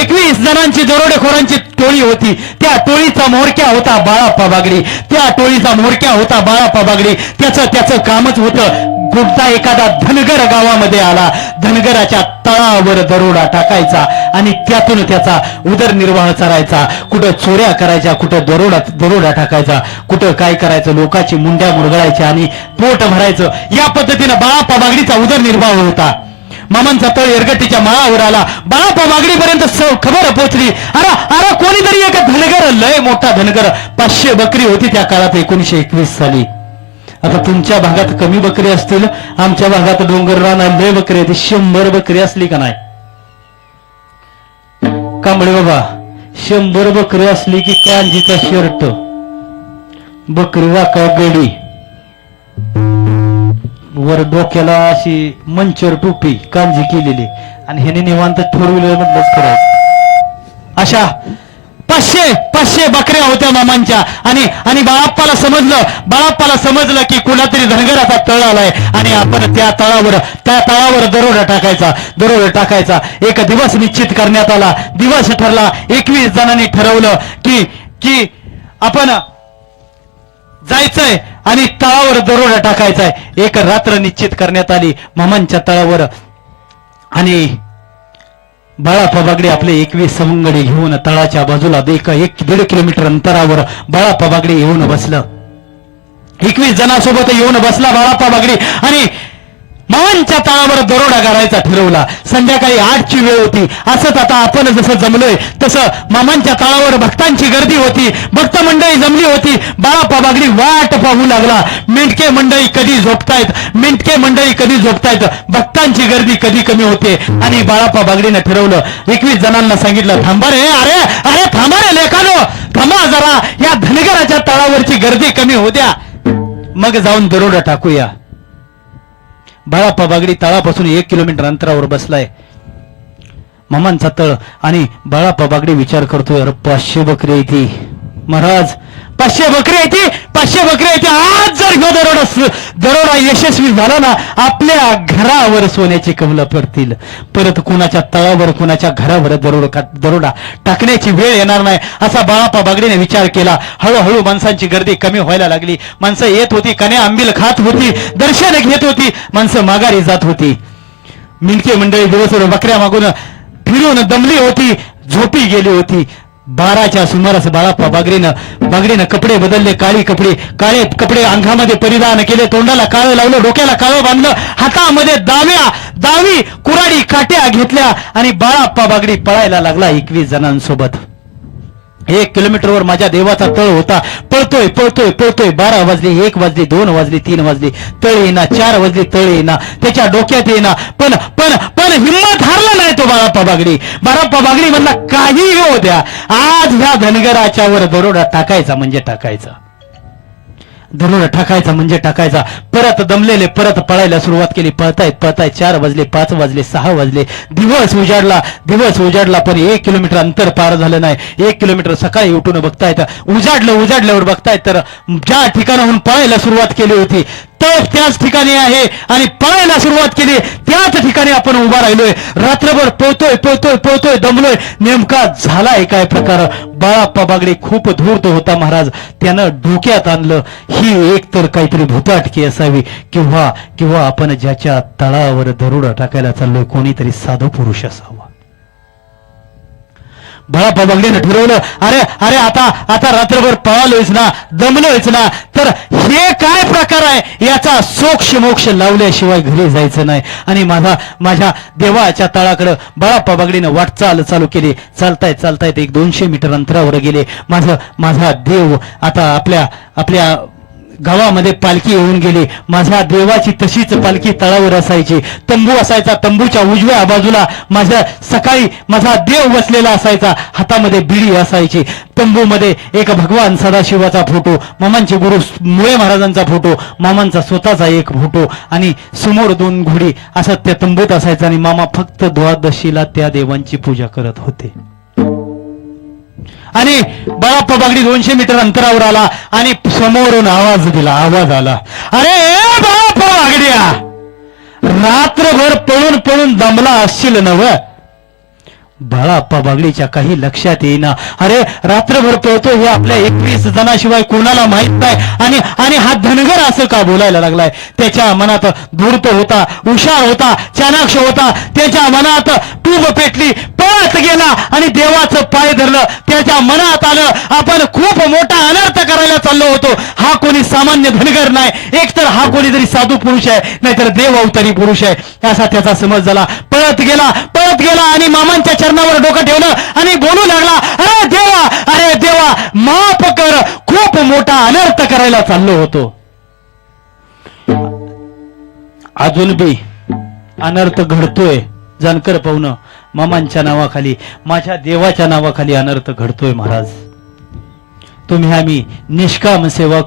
21 जणांची दरोडेखोरांची टोळी होती. त्या टोळीचा म्होरक्या होता बाळाप्पा बागडी. त्या टोळीचा म्होरक्या होता बाळाप्पा बागडी. त्याचं कामच होतं, कुठचा एखादा धनगर गावामध्ये आला, धनगराच्या तळावर दरोडा टाकायचा आणि त्यातून त्याचा उदरनिर्वाह चालायचा. कुठं चोऱ्या करायच्या, कुठं दरोडा टाकायचा, कुठं काय करायचं, लोकांची मुंड्या मुरगळायच्या आणि पोट भरायचं. या पद्धतीनं बाळाप्पा बागडीचा उदरनिर्वाह होता. मामांचा तळ एरगट्टीच्या माळावर आला. बाळाप्पा बागडीपर्यंत खबर पोहोचली. अरे कोणीतरी एक धनगर, लय मोठा धनगर, 500 बकरी होती त्या काळात 1921 साली. आता तुमच्या भागात कमी बकरी असतील, आमच्या भागात डोंगर रान लय बकरी होती. 100 बकरी असली का नाही कांबळे बाबा? 100 बकरी असली की कांजीचा शर्ट, बकरी वाका गडी, वर डोक्याला अशी मंचर टोपी कांजी केलेली आणि ह्याने निवांत 4 व्हीलर मधलंच फिरायचं. अशा 500 बकऱ्या होत्या मामांच्या. आणि बाळाप्पाला समजलं की कुणातरी धनगराचा तळ आलाय आणि आपण त्या तळावर दरोडा टाकायचा. एक दिवस निश्चित करण्यात आला. दिवस ठरला. 21 जणांनी ठरवलं की आपण जायचंय आणि तळावर दरोडा टाकायचाय. एक रात्र निश्चित करण्यात आली मामांच्या तळावर आणि बाळाप्पा बागडे आपले 21 सवंगडी घेऊन तळाच्या बाजूला 1.5 किलोमीटर अंतरावर बाळाप्पा बागडे येऊन बसलं. 21 जणांसोबत येऊन बसला बाळाप्पा बागडे आणि मामांच्या तळावर दरोडा करायचा ठरवला. संध्याकाळी 8ची वेळ होती. असंच आता आपण जसं जमलोय तसं मामांच्या तळावर भक्तांची गर्दी होती. भक्त मंडळी जमली होती. बाळाप्पा बागडी वाट पाहू लागला. मेंढके मंडळी कधी झोपतायत, भक्तांची गर्दी कधी कमी होते. आणि बाळाप्पा बागडीने ठरवलं, 21 जणांना सांगितलं, थांबा रे, अरे थांबा रे लेखानो, थांबा जरा, या धनगराच्या तळावरची गर्दी कमी होऊ द्या, मग जाऊन दरोडा टाकूया. बाळाप्पा बागडी तळापासून 1 किलोमीटर अंतरावर बसलाय मामांचा तळ आणि बाळाप्पा बागडी विचार करतोय, अरे 500 बकरी येते महाराज, 500 बकरी येते, 500 बकरी येते. आज जर ह्यो दरोडा यशस्वी झाला ना, आपल्या घरावर सोन्याची कमलं पडतील. परत कुणाच्या तळावर कुणाच्या घरावर दरोडा टाकण्याची वेळ येणार नाही, असा बाळाप्पा बागडीने विचार केला. हळूहळू माणसांची गर्दी कमी व्हायला लागली. माणसं येत होती, कन्या आंबील खात होती, दर्शन घेत होती, माणसं माघारी जात होती. मिणके मंडळी दिवसभर बकऱ्या मागून फिरून दमली होती, झोपी गेली होती. 12च्या सुमारास बाळाप्पा बागडीनं कपडे बदलले, काळे कपडे अंगामध्ये परिधान केले, तोंडाला काळं लावलं, डोक्याला काळं बांधलं, हातामध्ये दावी कुऱ्हाडी काट्या घेतल्या आणि बाळाप्पा बागडी पळायला लागला 21 जणांसोबत. 1 किलोमीटरवर माझ्या देवाचा तळ होता. पळतोय 12 वाजले, 1 वाजले, 2 वाजले, 3 वाजले, तळ येईना, 4 वाजले, तळ येईना, त्याच्या डोक्यात येईना. पण हिंमत हारला नाही तो बाळाप्पा बागडी म्हणला, काही हो द्या, आज ह्या धनगराच्या वर दरोडा टाकायचा म्हणजे टाकायचा. परत दमलेले परत पळायला सुरुवात केली. पळतायत 4 वाजले, 5 वाजले, 6 वाजले, दिवस उजाडला पण 1 किलोमीटर अंतर पार झालं नाही. 1 किलोमीटर सकाळी उठून बघतायत, उजाडल्यावर बघतायत तर ज्या ठिकाणाहून पळायला सुरुवात केली होती तर त्याच ठिकाणी आहे आणि पळायला सुरुवात केली त्याच ठिकाणी आपण उभा राहिलोय. रात्रभर पळतोय, दमलोय. नेमका झालाय काय प्रकार? बाळाप्पा बागडे खूप धूर्त होता महाराज. त्यानं डोक्यात आणलं, ही एक तर काहीतरी भूताटकी असावी किंवा आपण ज्याच्या तळावर दरोडा टाकायला चाललोय कोणीतरी साधू पुरुष असावा. बाळाप्पा बागडीनं ठरवलं, अरे आता रात्रभर पळालोयच ना, दमलोयच ना, तर हे काय प्रकार आहे, याचा सोक्ष लावल्याशिवाय घरी जायचं नाही. आणि माझ्या देवाच्या तळाकडे बाळाप्पा बागडीनं वाटचाल चालू केली. चालतायत 100-200 मीटर अंतरावर गेले. माझा देव आता आपल्या गावामध्ये पालखी येऊन गेली. माझ्या देवाची तशीच पालखी तळावर असायची. तंबू असायचा, तंबूच्या उजव्या बाजूला सकाळी माझा देव बसलेला असायचा, हातामध्ये बिडी असायची. तंबूमध्ये एक भगवान सदाशिवाचा फोटो, मामांचे गुरु मुळे महाराजांचा फोटो, मामांचा स्वतःचा एक फोटो आणि समोर 2 घोडी असं त्या तंबूत असायचं. आणि मामा फक्त द्वादशीला त्या देवांची पूजा करत होते. आणि बाळाप्पा बागडी 200 मीटर अंतरावर आला आणि समोरून आवाज आला, अरे बाळाप्पा बागड्या, रात्रभर पळून दमला असशील नव, बाळाप्पा बागडीच्या काही लक्षात येईना. अरे रात्रभर पळतो हे आपल्या 21 जणांशिवाय कोणाला माहित नाही. आणि आणि हा धनगर असं का बोलायला लागलाय? त्याच्या मनात धूर्त होता, हुशार होता, चाणाक्ष होता. त्याच्या मनात टूब पेटली, पळत गेला आणि देवाचं पाय धरलं. त्याच्या मनात आलं आपण खूप मोठा अनर्थ करायला चाललो होतो. हा कोणी सामान्य धनगर नाही, एकतर हा कोणीतरी साधू पुरुष आहे, नाहीतर देव अवतारी पुरुष आहे, असा त्याचा समज झाला. पळत गेला आणि मामांच्या चरणावर डोकं ठेवलं आणि बोलू लागला, अरे देवा माफ कर, खूप मोठा अनर्थ करायला चाललो होतो. अजून बी अनर्थ घडतोय जानकर पाहुणं. मामांच्या नावाखाली, माझ्या देवाच्या नावाखाली अनर्थ घडतोय महाराज. तुम्ही आम्ही निष्काम सेवा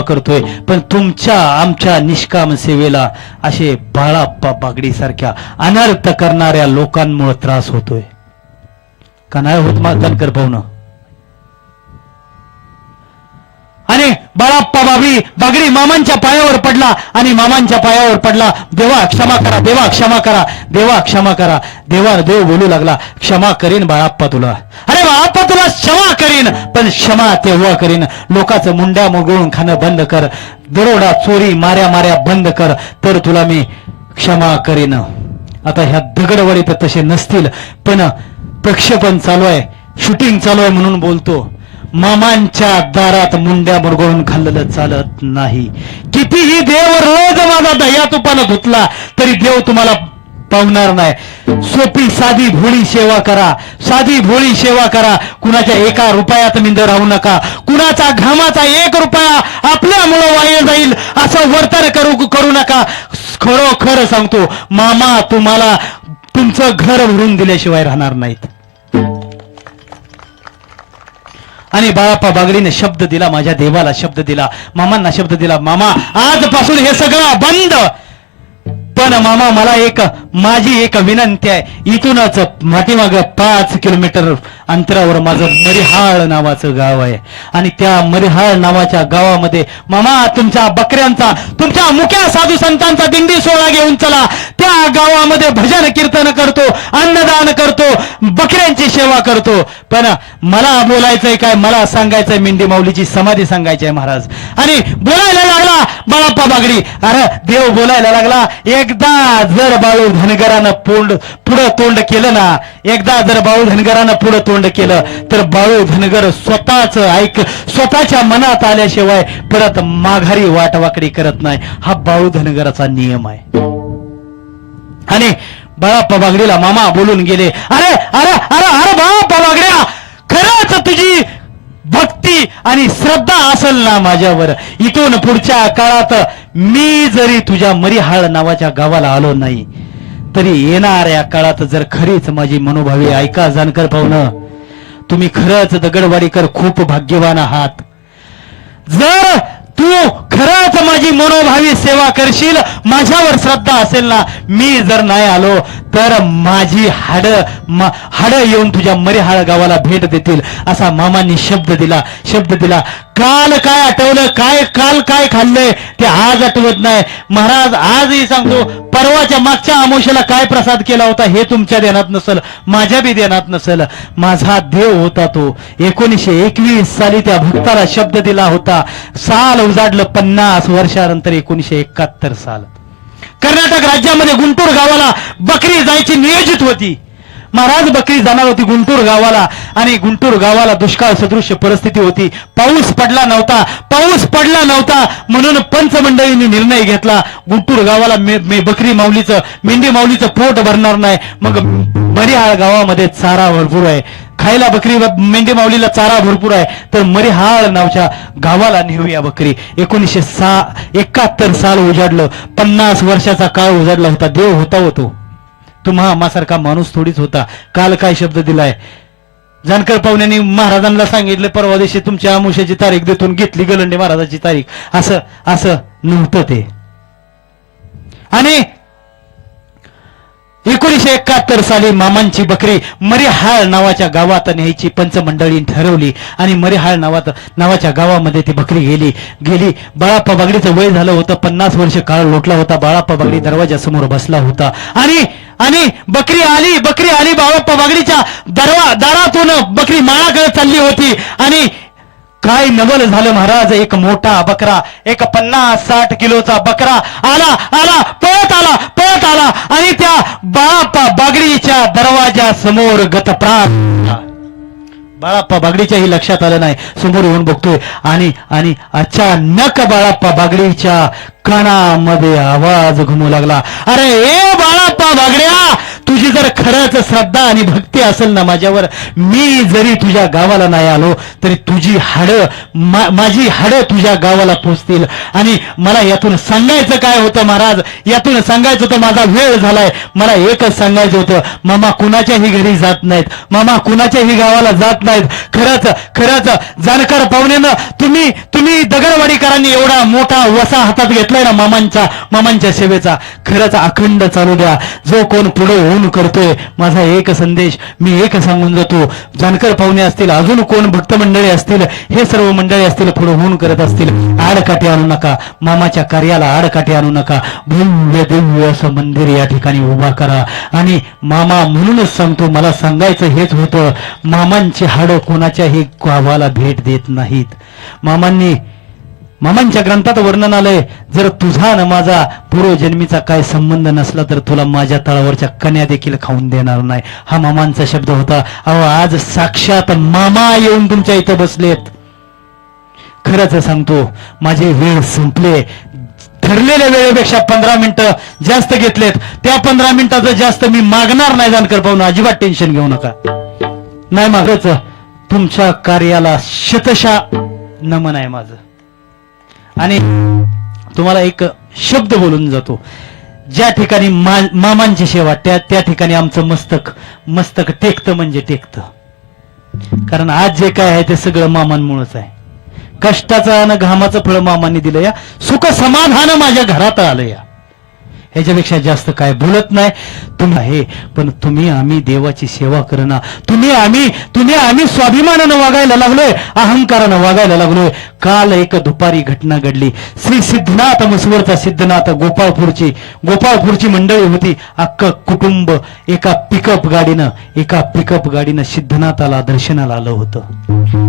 करतोय, पण तुमच्या आमच्या निष्काम सेवेला असे बाळाप्पा बागडी सारख्या अनर्थ करणाऱ्या लोकांमुळे त्रास होतोय का नाही होत जानकर पाहुणं? आणि बाळाप्पा बागडी मामांच्या पायावर पडला आणि मामांच्या पायावर पडला. देवा क्षमा करा, देवा क्षमा करा, देवा क्षमा करा. देव बोलू लागला, क्षमा करीन बाळाप्पा तुला. अरे बाळाप्पा तुला क्षमा करीन, पण क्षमा तेव्हा करीन लोकांचं मुंड्या मुरगळून खाणं बंद कर, दरोडा चोरी माऱ्या बंद कर, तर तुला मी क्षमा करीन. आता ह्या दगडवाडीत तसे नसतील, पण प्रक्षेपण चालू आहे, शूटिंग चालू आहे म्हणून बोलतो. मामांच्या दारात मुंड्या मुरगळून खाल्लेलं चालत नाही. कितीही देव रोज माझा दह्या तुपानं धुतला तरी देव तुम्हाला पावणार नाही. सोपी साधी भोळी सेवा करा. कुणाच्या 1 रुपयात मिंद राहू नका. कुणाचा घामाचा 1 रुपया आपल्यामुळं वाया जाईल असं वर्तन करू नका. खरोखर सांगतो, मामा तुम्हाला तुमचं घर भरून दिल्याशिवाय राहणार नाहीत. आणि बाळाप्पा बागडीने शब्द दिला, माझ्या देवाला शब्द दिला, मामांना शब्द दिला, मामा आजपासून हे सगळं बंद. पण मामा मला माझी एक विनंती आहे. इथूनच पाठीमाग 5 किलोमीटर अंतरावर माझं मरिहाळ नावाचं गाव आहे आणि त्या मरिहाळ नावाच्या गावामध्ये मामा तुमच्या बकऱ्यांचा, तुमच्या मुख्या साधू संतांचा दिंडी सोहळा घेऊन चला. त्या गावामध्ये भजन कीर्तन करतो, अन्नदान करतो, बकऱ्यांची सेवा करतो. पण मला बोलायचंय काय, मला सांगायचंय मेंढी माऊलीची समाधी सांगायची आहे महाराज. आणि बोलायला लागला बाळाप्पा बागडी. अरे देव बोलायला लागला, एकदा जर बाळू धनगरानं पुढं तोंड केलं ना, एकदा जर बाळू धनगरानं पुढं तोंड केलं तर बाळू धनगर स्वतःच्या मनात आल्याशिवाय परत माघारी वाटवाकडी करत नाही. हा बाळू धनगराचा नियम आहे. आणि बाळाप्पा बागडीला मामा बोलून गेले, अरे अरे अरे अरे बाळाप्पा बागड्या, खरंच तुझी भक्ती आणि श्रद्धा असेल ना माझ्यावर, इथून पुढच्या काळात मी जरी तुझ्या मरिहाळ नावाच्या गावाला आलो नाही तरी येणाऱ्या काळात जर खरीच माझी मनोभावी ऐका जानकर पाहुणं, तुम्ही खरंच दगडवाडीकर खूप भाग्यवान आहात. जर तू खरंच माझी मनोभावी सेवा करशील, माझ्यावर श्रद्धा असेल ना, मी जर नाही आलो तर माझी हाड येऊन तुझ्या मरिहाळ गावाला भेट देतील असा मामांनी शब्द दिला. काल काय आठवलं, काल काय खाल्लंय ते आज आठवत नाही महाराज. आजही सांगतो, परवाच्या मागच्या आमोशाला काय प्रसाद केला होता हे तुमच्या ध्यानात नसेल, माझ्या बी ध्यानात नसेल. माझा देव होता तो. 1921 साली त्या भक्ताला शब्द दिला होता. साल उजाडलं 50 वर्षानंतर 1971 साल. कर्नाटक राज्यामध्ये गुंटूर गावाला बकरी जायची नियोजित होती महाराज. बकरी जाणार होती गुंटूर गावाला आणि गुंटूर गावाला दुष्काळ सदृश्य परिस्थिती होती. पाऊस पडला नव्हता म्हणून पंचमंडळींनी निर्णय घेतला, गुंटूर गावाला मेंढी माऊलीचं पोट भरणार नाही. मग मरिहाळ गावामध्ये चारा भरपूर आहे, खायला मेंढी माऊलीला चारा भरपूर आहे, तर मरिहाळ नावच्या गावाला नेऊया बकरी. 1971 साल उजाडलं. 50 वर्षाचा काळ उजाडला होता. देव होता. तुम्हा आम्हासारखा माणूस थोडीच होता. काल काय शब्द दिलाय जानकर पाहुण्यांनी महाराजांना सांगितलं, परवा दिवशी तुमच्या आमुष्याची तारीख देतून घेतली गलंडे महाराजाची तारीख. असं नव्हतं ते. आणि 1971 साली मामांची बकरी मरीहाळ नावाच्या गावात न्यायची पंचमंडळी ठरवली आणि मरीहाळ नावाच्या गावामध्ये ती बकरी गेली. बाळाप्पा बागडीचं वय झालं होतं, 50 वर्ष काळ लोटला होता. बाळाप्पा बागडी दरवाजासमोर बसला होता आणि बकरी आली बाळाप्पा बागडीच्या दारातून बकरी माळाकडे चालली होती आणि काय नवल झालं महाराज. एक मोठा बकरा, एक 50-60 किलोचा बकरा आला पळत आला आणि त्या बाळाप्पा बागडीच्या दरवाजा समोर गतप्राण. बाळाप्पा बागडीच्याही लक्षात आलं नाही, समोर येऊन बघतोय आणि अचानक बाळाप्पा बागडीच्या कानामध्ये आवाज घुमू लागला, अरे ए बाळाप्पा बागड्या, तुझी जर खरंच श्रद्धा आणि भक्ती असेल ना माझ्यावर, मी जरी तुझ्या गावाला नाही आलो तरी तुझी माझी हाडं तुझ्या गावाला पोचतील. आणि मला यातून सांगायचं काय होतं महाराज, यातून सांगायचं होतं माझा वेळ झालाय. मला एकच सांगायचं होतं, मामा कुणाच्याही घरी जात नाहीत, मामा कुणाच्याही गावाला जात नाहीत. खरंच जाणकार पाहुण्यानं तुम्ही दगडवाडीकरांनी एवढा मोठा वसा हातात घेतलाय ना मामांच्या सेवेचा, खरंच अखंड चालू द्या. जो कोण पुढे होऊन करतोय, माझा एक संदेश मी एक सांगून जातो, जानकर पाहुणे असतील, अजून कोण भक्त मंडळी असतील, हे सर्व मंडळी असतील, पुढे होऊन करत असतील, आडकाठी आणू नका, मामाच्या कार्याला आडकाठी आणू नका. भव्य दिव्य असं मंदिर या ठिकाणी उभा करा. आणि मामा म्हणूनच सांगतो, मला सांगायचं हेच होतं, मामांची हाडं कोणाच्याही गावाला भेट देत नाहीत. मामांच्या ग्रंथात वर्णन आलंय, जर तुझा न माझा पूर्वजन्मीचा काय संबंध नसला तर तुला माझ्या तळावरच्या कन्या देखील खाऊन देणार नाही. हा मामांचा शब्द होता. अहो आज साक्षात मामा येऊन तुमच्या इथं बसलेत. खरंच सांगतो, माझे वेळ संपले. ठरलेल्या वेळेपेक्षा 15 मिनिटं जास्त घेतलेत. त्या 15 मिनिटाचं जास्त मी मागणार नाही. जानकर पाहुणं अजिबात टेन्शन घेऊ नका, नाही मागच. तुमच्या कार्याला शतशः नमन आहे माझं. आणि तुम्हाला एक शब्द बोलून जातो, ज्या ठिकाणी मामांची सेवा त्या ठिकाणी आमचं मस्तक टेकतं म्हणजे टेकतं. कारण आज जे काय आहे ते सगळं मामांमुळेच आहे. कष्टाचं आणि घामाचं फळ मामांनी दिलं, या सुख समाधान माझ्या घरात आलं. या ह्याच्यापेक्षा जास्त काय बोलत नाही. तुम्ही आहे पण तुम्ही आम्ही देवाची सेवा करणं, तुम्ही आम्ही स्वाभिमानानं वागायला लागलोय, अहंकारानं वागायला लागलोय. काल एक दुपारी घटना घडली. श्री सिद्धनाथ मसवरचा सिद्धनाथ गोपाळपूरची मंडळी होती. अख्खं कुटुंब एका पिकअप गाडीनं सिद्धनाथाला दर्शनाला आलं होतं.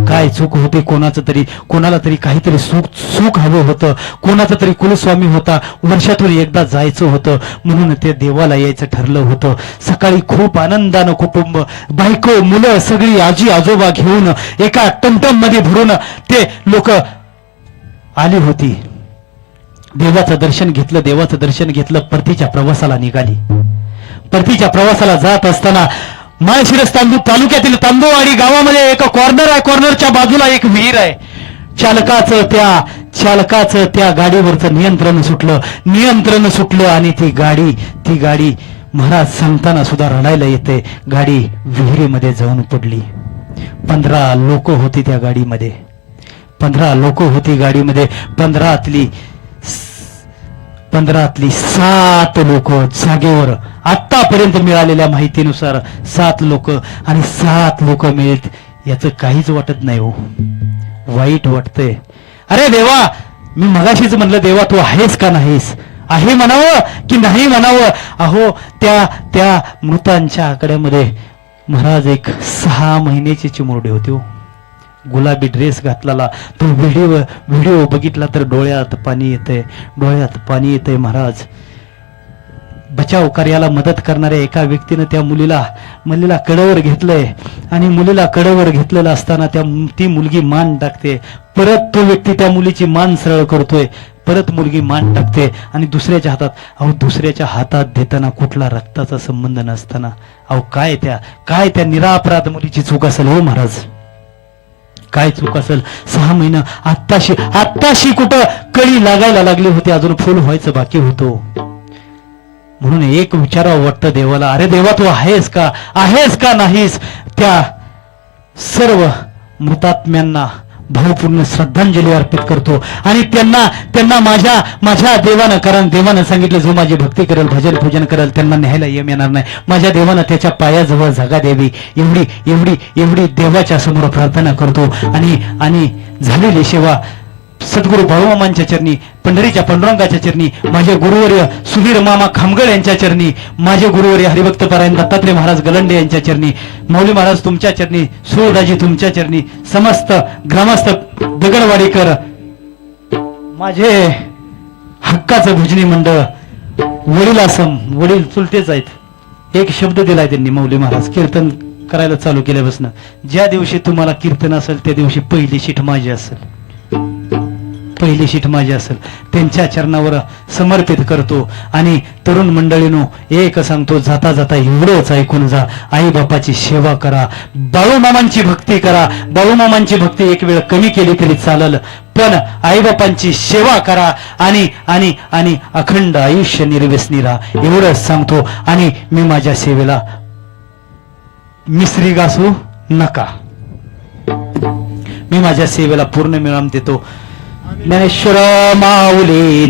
काय चूक होती कोणाला तरी काहीतरी सुख हवं होतं. कोणाचा तरी कुलस्वामी होता, वर्षातून एकदा जायचं होतं, म्हणून ते देवाला यायचं ठरलं होतं. सकाळी खूप आनंदानं कुटुंब, बायको, मुलं सगळी, आजी आजोबा घेऊन एका टमटम मध्ये भरून ते लोक आली होती. देवाचं दर्शन घेतलं. परतीच्या प्रवासाला निघाली. परतीच्या प्रवासाला जात असताना माळशिरस तालुक्यातील तांदूळवाडी गावामध्ये एक कॉर्नर आहे. कॉर्नरच्या बाजूला एक विहीर आहे. चालकाचं त्या गाडीवरचं नियंत्रण सुटलं आणि ती गाडी महाराज सांगताना सुद्धा रडायला येते. गाडी विहिरीमध्ये जाऊन पडली. 15 लोक होती त्या गाडीमध्ये. 15 लोक होती गाडीमध्ये. 15तली 7 लोक जागेवर, आतापर्यंत मिळालेल्या माहितीनुसार 7 लोक, आणि 7 लोक मिळत. याचं काहीच वाटत नाही हो, वाईट वाटतंय. अरे देवा, मी मगाशीच म्हणलं, देवा तू आहेस का नाहीस, आहे म्हणावं की नाही म्हणावं. अहो त्या मृतांच्या आकड्यामध्ये महाराज एक 6 महिन्याची चिमुरडी होती हो. गुलाबी ड्रेस घातलेला. तो व्हिडिओ बघितला तर डोळ्यात पाणी येतंय महाराज. बचाव कार्याला मदत करणाऱ्या एका व्यक्तीनं त्या मुलीला कडेवर घेतलंय आणि मुलीला कडेवर घेतलेलं असताना ती मुलगी मान टाकते. परत तो व्यक्ती त्या मुलीची मान सरळ करतोय. परत मुलगी मान टाकते आणि दुसऱ्याच्या हातात देताना कुठला रक्ताचा संबंध नसताना, अहो काय त्या निरापराध मुलीची चूक असेल हो महाराज, काय चूक असेल. 6 महिने आत्ताशी कुठं कळी लागायला लागली होती, अजून फुल व्हायचं बाकी होतो. म्हणून एक विचारावं वाटतं देवाला, अरे देवा तू आहेस का नाहीस. त्या सर्व मृतात्म्यांना भावपूर्ण श्रद्धांजली अर्पित करतो आणि त्यांना माझ्या देवानं, कारण देवानं सांगितलं जो माझी भक्ती करेल, भजन पूजन करेल, त्यांना न्यायला यम येणार नाही. माझ्या देवानं त्याच्या पायाजवळ जागा द्यावी एवढी देवाच्या समोर प्रार्थना करतो. आणि झालेली सेवा सद्गुरू बाळूमामांच्या चरणी, पंढरीच्या पांडुरंगाच्या चरणी, माझे गुरुवर्य सुधीर मामा खामगळ यांच्या चरणी, माझे गुरुवर्य हरिभक्त पारायण दत्तात्रय महाराज गलंडे यांच्या चरणी, माऊली महाराज तुमच्या चरणी, सुरदाजी तुमच्या चरणी, समस्त ग्रामस्थ दगडवाडीकर, माझे हक्काचं भजनी मंडळ, वडील चुलतेच आहेत. एक शब्द दिलाय त्यांनी माऊली महाराज कीर्तन करायला चालू केल्यापासून, ज्या दिवशी तुम्हाला कीर्तन असेल त्या दिवशी पहिली शीट माझी असेल, पहिली शीट माझी असेल. त्यांच्या चरणावर समर्पित करतो. आणि तरुण मंडळीनो एक सांगतो, जाता जाता एवढंच ऐकून जा, आई बापाची सेवा करा, बाळूमामांची भक्ती करा. बाळूमामांची भक्ती एक वेळ कमी केली तरी चालल, पण आईबापांची सेवा करा आणि आणि आणि अखंड आयुष्य निर्व्यसनी राहा, एवढंच सांगतो. आणि मी माझ्या सेवेला मिसरी घासू नका, मी माझ्या सेवेला पूर्ण विराम देतो. ज्ञानेश्वर माऊली